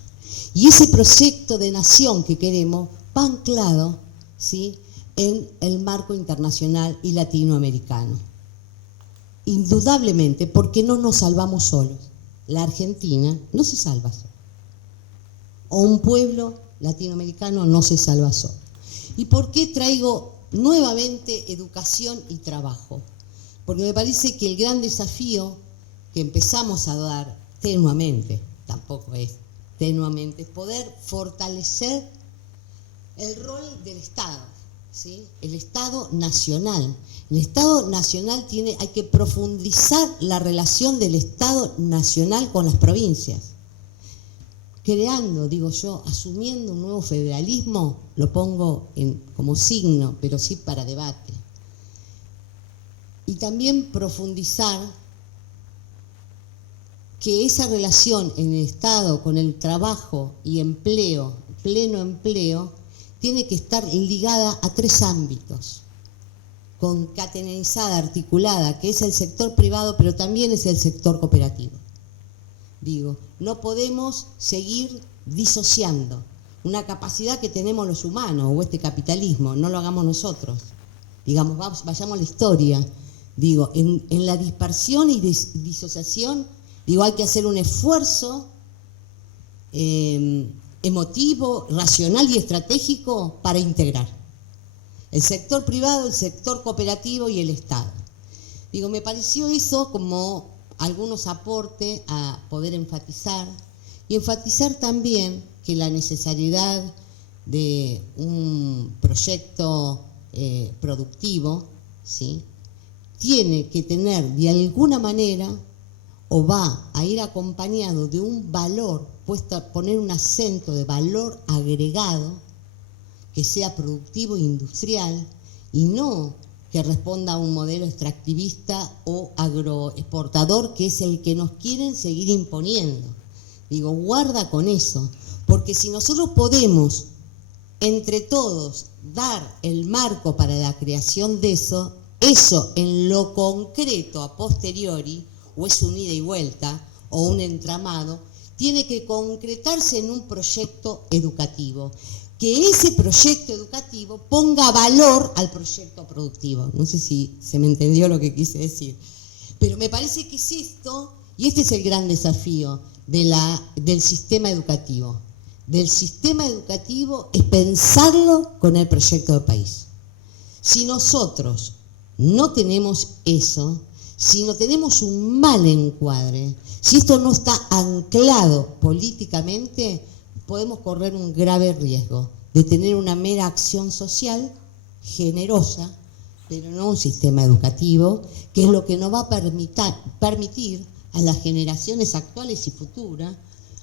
Y ese proyecto de nación que queremos va anclado, ¿sí?, en el marco internacional y latinoamericano. Indudablemente, porque no nos salvamos solos. La Argentina no se salva sola. O un pueblo latinoamericano no se salva solo. ¿Y por qué traigo nuevamente educación y trabajo? Porque me parece que el gran desafío que empezamos a dar tenuamente, tampoco es tenuamente, es poder fortalecer el rol del Estado, ¿sí? El Estado nacional. El Estado nacional hay que profundizar la relación del Estado nacional con las provincias, creando, digo yo, asumiendo un nuevo federalismo, lo pongo como signo, pero sí para debate. Y también profundizar que esa relación en el Estado con el trabajo y empleo, pleno empleo, tiene que estar ligada a 3 ámbitos, concatenizada, articulada, que es el sector privado, pero también es el sector cooperativo. Digo, no podemos seguir disociando una capacidad que tenemos los humanos o este capitalismo, no lo hagamos nosotros. Digamos, vayamos a la historia. Digo, en la dispersión y disociación, digo, hay que hacer un esfuerzo emotivo, racional y estratégico para integrar el sector privado, el sector cooperativo y el Estado. Digo, me pareció eso como algunos aportes a poder enfatizar, y enfatizar también que la necesidad de un proyecto productivo, ¿sí?, tiene que tener de alguna manera, o va a ir acompañado de un valor, poner un acento de valor agregado, que sea productivo e industrial y no que responda a un modelo extractivista o agroexportador, que es el que nos quieren seguir imponiendo. Digo, guarda con eso, porque si nosotros podemos entre todos dar el marco para la creación de eso en lo concreto a posteriori, o es un ida y vuelta, o un entramado, tiene que concretarse en un proyecto educativo. Que ese proyecto educativo ponga valor al proyecto productivo. No sé si se me entendió lo que quise decir. Pero me parece que es esto, y este es el gran desafío del sistema educativo. Del sistema educativo es pensarlo con el proyecto de país. Si nosotros no tenemos eso, si no tenemos un mal encuadre, si esto no está anclado políticamente, podemos correr un grave riesgo de tener una mera acción social generosa, pero no un sistema educativo, que es lo que nos va a permitir a las generaciones actuales y futuras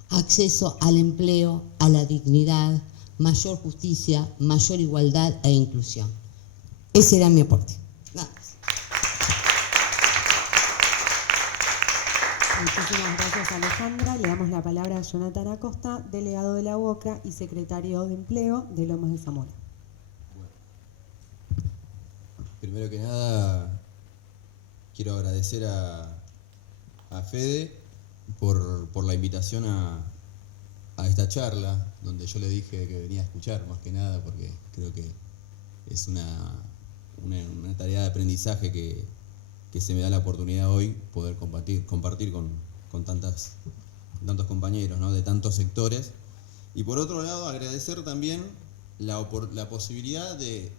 acceso al empleo, a la dignidad, mayor justicia, mayor igualdad e inclusión. Ese era mi aporte. Nada más. Muchísimas gracias, Alejandra. Le damos la palabra a Jonathan Acosta, delegado de la UOCRA y secretario de Empleo de Lomas de Zamora. Primero que nada, quiero agradecer a Fede por la invitación a esta charla, donde yo le dije que venía a escuchar más que nada, porque creo que es una tarea de aprendizaje que se me da la oportunidad hoy poder compartir con tantos compañeros, ¿no?, de tantos sectores. Y por otro lado, agradecer también la posibilidad de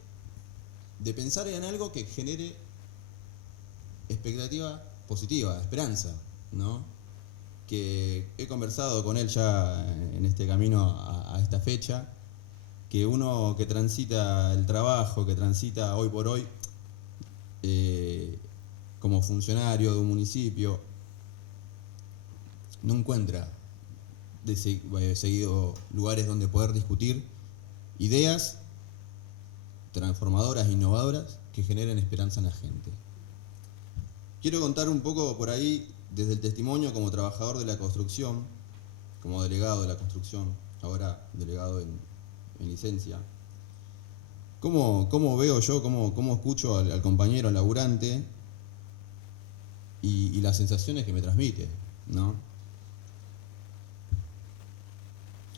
pensar en algo que genere expectativa positiva, esperanza, ¿no? Que he conversado con él ya en este camino a esta fecha, que uno que transita el trabajo, que transita hoy por hoy como funcionario de un municipio, no encuentra seguido lugares donde poder discutir ideas transformadoras, innovadoras, que generen esperanza en la gente. Quiero contar un poco por ahí, desde el testimonio como trabajador de la construcción, como delegado de la construcción, ahora delegado en licencia, cómo veo yo, cómo escucho al compañero, al laburante, y las sensaciones que me transmite, ¿no?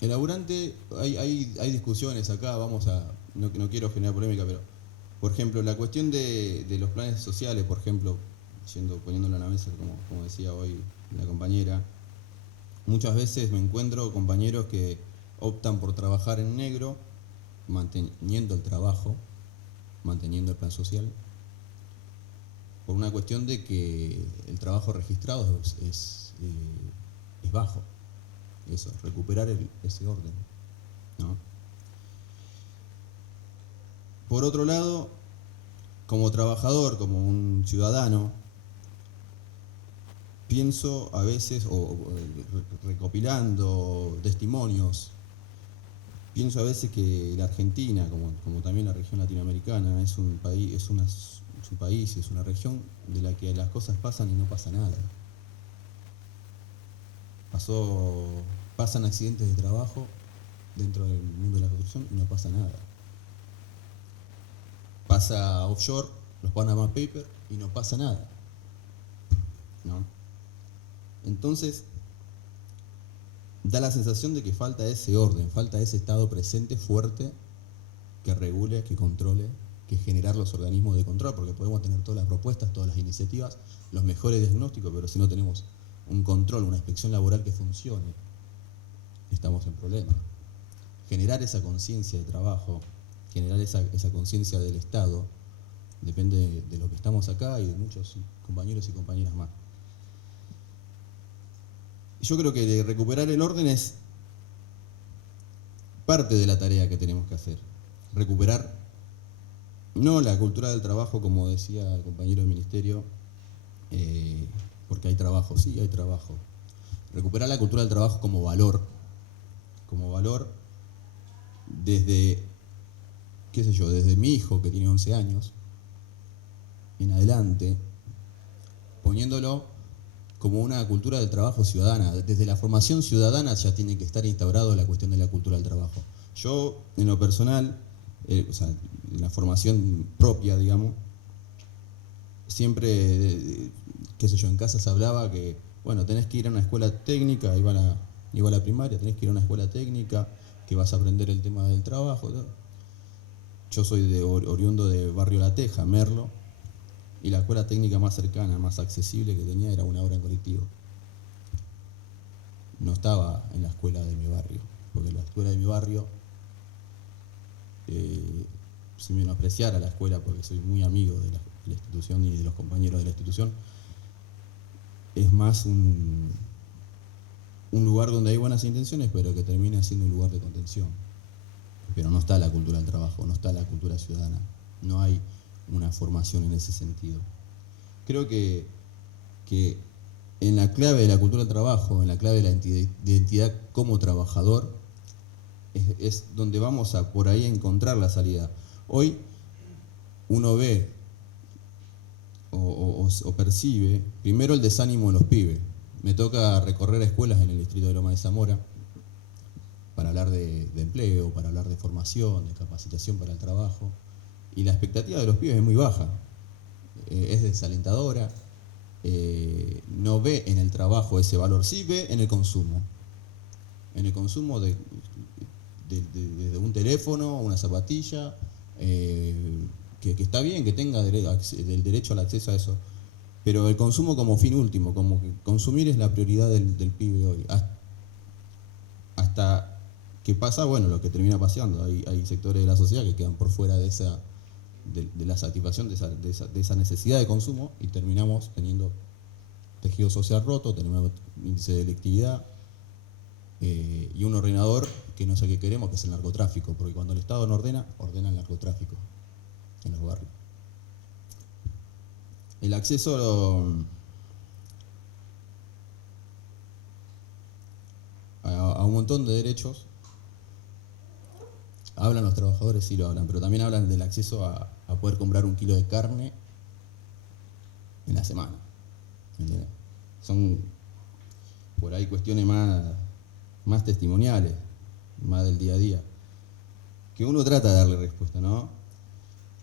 El laburante, hay discusiones acá, no quiero generar polémica, pero, por ejemplo, la cuestión de los planes sociales, por ejemplo, poniéndolo en la mesa, como decía hoy la compañera, muchas veces me encuentro compañeros que optan por trabajar en negro, manteniendo el trabajo, manteniendo el plan social, por una cuestión de que el trabajo registrado es bajo. Eso, recuperar ese orden, ¿no? Por otro lado, como trabajador, como un ciudadano, pienso a veces, recopilando testimonios, pienso a veces que la Argentina, como también la región latinoamericana, es un país, es una región de la que las cosas pasan y no pasa nada. Pasan accidentes de trabajo dentro del mundo de la construcción y no pasa nada. Pasa offshore, los Panama Papers, y no pasa nada, ¿no? Entonces, da la sensación de que falta ese orden, falta ese Estado presente, fuerte, que regule, que controle, que generar los organismos de control, porque podemos tener todas las propuestas, todas las iniciativas, los mejores diagnósticos, pero si no tenemos un control, una inspección laboral que funcione, estamos en problemas. Generar esa conciencia de trabajo, generar esa conciencia del Estado, depende de lo que estamos acá y de muchos compañeros y compañeras más. Yo creo que recuperar el orden es parte de la tarea que tenemos que hacer. Recuperar no la cultura del trabajo, como decía el compañero del ministerio, porque hay trabajo, sí, hay trabajo. Recuperar la cultura del trabajo como valor desde qué sé yo, desde mi hijo que tiene 11 años en adelante, poniéndolo como una cultura del trabajo ciudadana. Desde la formación ciudadana ya tiene que estar instaurado la cuestión de la cultura del trabajo. Yo, en lo personal, o sea, en la formación propia, digamos, siempre, qué sé yo, en casa se hablaba que, bueno, tenés que ir a una escuela técnica, iba a la primaria, tenés que ir a una escuela técnica, que vas a aprender el tema del trabajo. ¿No? Yo soy oriundo de Barrio La Teja, Merlo, y la escuela técnica más cercana, más accesible que tenía era una obra en colectivo. No estaba en la escuela de mi barrio, porque la escuela de mi barrio, sin menospreciar a la escuela, porque soy muy amigo de la institución y de los compañeros de la institución, es más un lugar donde hay buenas intenciones, pero que termina siendo un lugar de contención. Pero no está la cultura del trabajo, no está la cultura ciudadana, no hay una formación en ese sentido. Creo que en la clave de la cultura del trabajo, en la clave de la identidad como trabajador, es donde vamos a por ahí encontrar la salida. Hoy uno ve o percibe primero el desánimo de los pibes. Me toca recorrer escuelas en el distrito de Loma de Zamora para hablar de empleo, para hablar de formación, de capacitación para el trabajo, y la expectativa de los pibes es muy baja, es desalentadora, no ve en el trabajo ese valor, sí ve en el consumo de un teléfono, una zapatilla, que está bien que tenga el derecho al acceso a eso, pero el consumo como fin último, como que consumir es la prioridad del pibe hoy, hasta que pasa, bueno, lo que termina pasando, hay sectores de la sociedad que quedan por fuera de la satisfacción de esa necesidad de consumo, y terminamos teniendo tejido social roto, tenemos índice de delictividad, y un ordenador que no sé qué queremos, que es el narcotráfico, porque cuando el Estado no ordena el narcotráfico en los barrios. El acceso a un montón de derechos, hablan los trabajadores, sí lo hablan, pero también hablan del acceso a poder comprar 1 kilo de carne en la semana. ¿Entendés? Son por ahí cuestiones más testimoniales, más del día a día, que uno trata de darle respuesta, ¿no?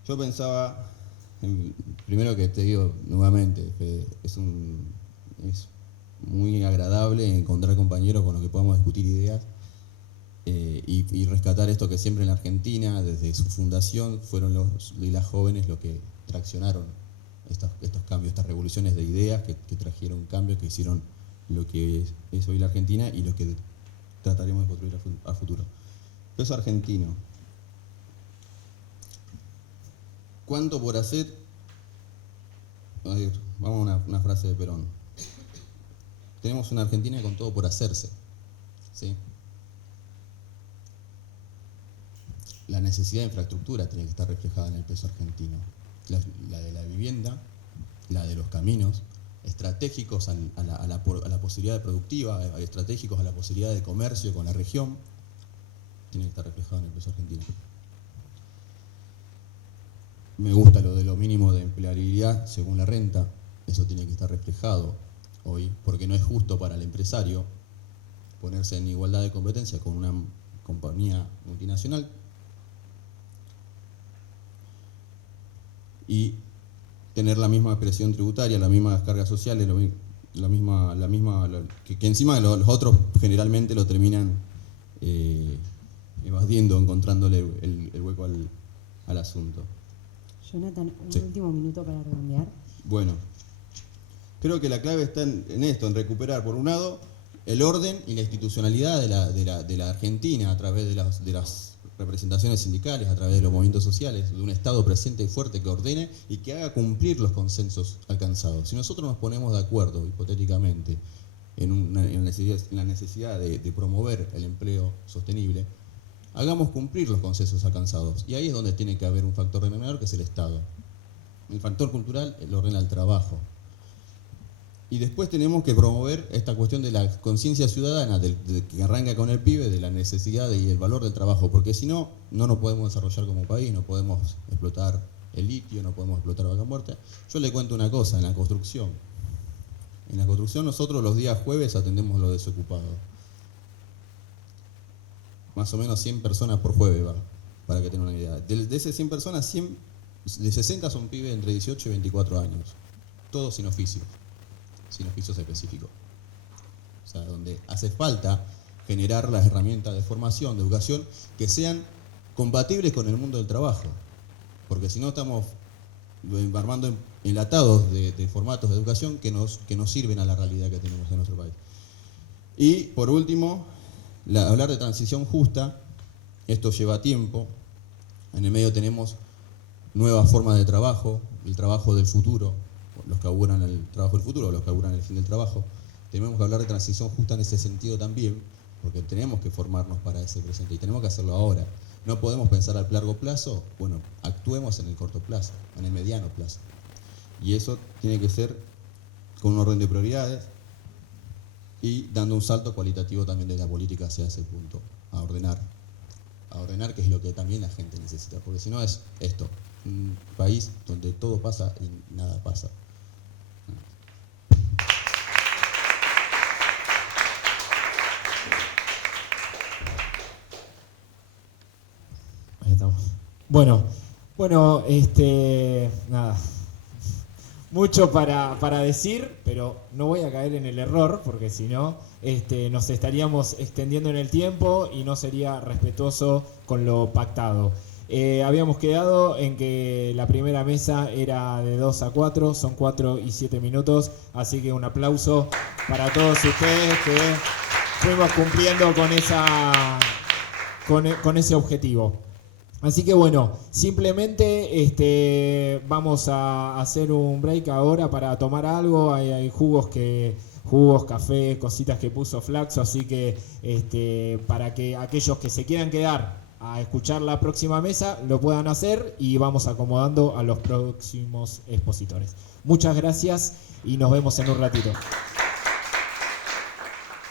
Yo pensaba, primero que te digo nuevamente, es muy agradable encontrar compañeros con los que podamos discutir ideas, y rescatar esto que siempre en la Argentina, desde su fundación, fueron los y las jóvenes los que traccionaron estos cambios, estas revoluciones de ideas que trajeron cambios, que hicieron lo que es hoy la Argentina y lo que trataremos de construir a futuro. Peso argentino. ¿Cuánto por hacer? A ver, vamos a una frase de Perón. Tenemos una Argentina con todo por hacerse, ¿sí? La necesidad de infraestructura tiene que estar reflejada en el peso argentino. La de la vivienda, la de los caminos, estratégicos a la posibilidad productiva, estratégicos a la posibilidad de comercio con la región, tiene que estar reflejado en el peso argentino. Me gusta lo de lo mínimo de empleabilidad según la renta, eso tiene que estar reflejado hoy, porque no es justo para el empresario ponerse en igualdad de competencia con una compañía multinacional y tener la misma presión tributaria, las mismas cargas sociales, que encima los otros generalmente lo terminan evadiendo, encontrándole el hueco al asunto. Jonathan, un Sí. último minuto para redondear. Bueno, creo que la clave está en esto, en recuperar por un lado el orden y la institucionalidad de la Argentina a través de las representaciones sindicales, a través de los movimientos sociales, de un Estado presente y fuerte que ordene y que haga cumplir los consensos alcanzados. Si nosotros nos ponemos de acuerdo, hipotéticamente, en la necesidad de promover el empleo sostenible, hagamos cumplir los consensos alcanzados. Y ahí es donde tiene que haber un factor denominador, que es el Estado. El factor cultural lo ordena el trabajo. Y después tenemos que promover esta cuestión de la conciencia ciudadana, que arranca con el pibe, de la necesidad y el valor del trabajo, porque si no, no nos podemos desarrollar como país, no podemos explotar el litio, no podemos explotar Vaca Muerta. Yo le cuento una cosa, en la construcción nosotros los días jueves atendemos los desocupados. Más o menos 100 personas por jueves va, para que tengan una idea. De esas 100 personas, de 60 son pibes entre 18 y 24 años, todos sin oficios específicos. O sea, donde hace falta generar las herramientas de formación, de educación, que sean compatibles con el mundo del trabajo. Porque si no estamos armando enlatados de formatos de educación que nos sirven a la realidad que tenemos en nuestro país. Y por último, hablar de transición justa, esto lleva tiempo. En el medio tenemos nuevas formas de trabajo, el trabajo del futuro, los que auguran el trabajo del futuro, los que auguran el fin del trabajo. Tenemos que hablar de transición justa en ese sentido también, porque tenemos que formarnos para ese presente y tenemos que hacerlo ahora. No podemos pensar al largo plazo, bueno, actuemos en el corto plazo, en el mediano plazo. Y eso tiene que ser con un orden de prioridades y dando un salto cualitativo también de la política hacia ese punto, a ordenar, que es lo que también la gente necesita, porque si no es esto, un país donde todo pasa y nada pasa. Ahí estamos. Bueno, nada. Mucho para decir, pero no voy a caer en el error, porque si no, nos estaríamos extendiendo en el tiempo y no sería respetuoso con lo pactado. Habíamos quedado en que la primera mesa era de 2 a 4, son 4 y 7 minutos, así que un aplauso para todos ustedes que fuimos cumpliendo con ese objetivo. Así que bueno, simplemente vamos a hacer un break ahora para tomar algo. Hay jugos, café, cositas que puso Flaxo, así que para que aquellos que se quieran quedar a escuchar la próxima mesa lo puedan hacer y vamos acomodando a los próximos expositores. Muchas gracias y nos vemos en un ratito.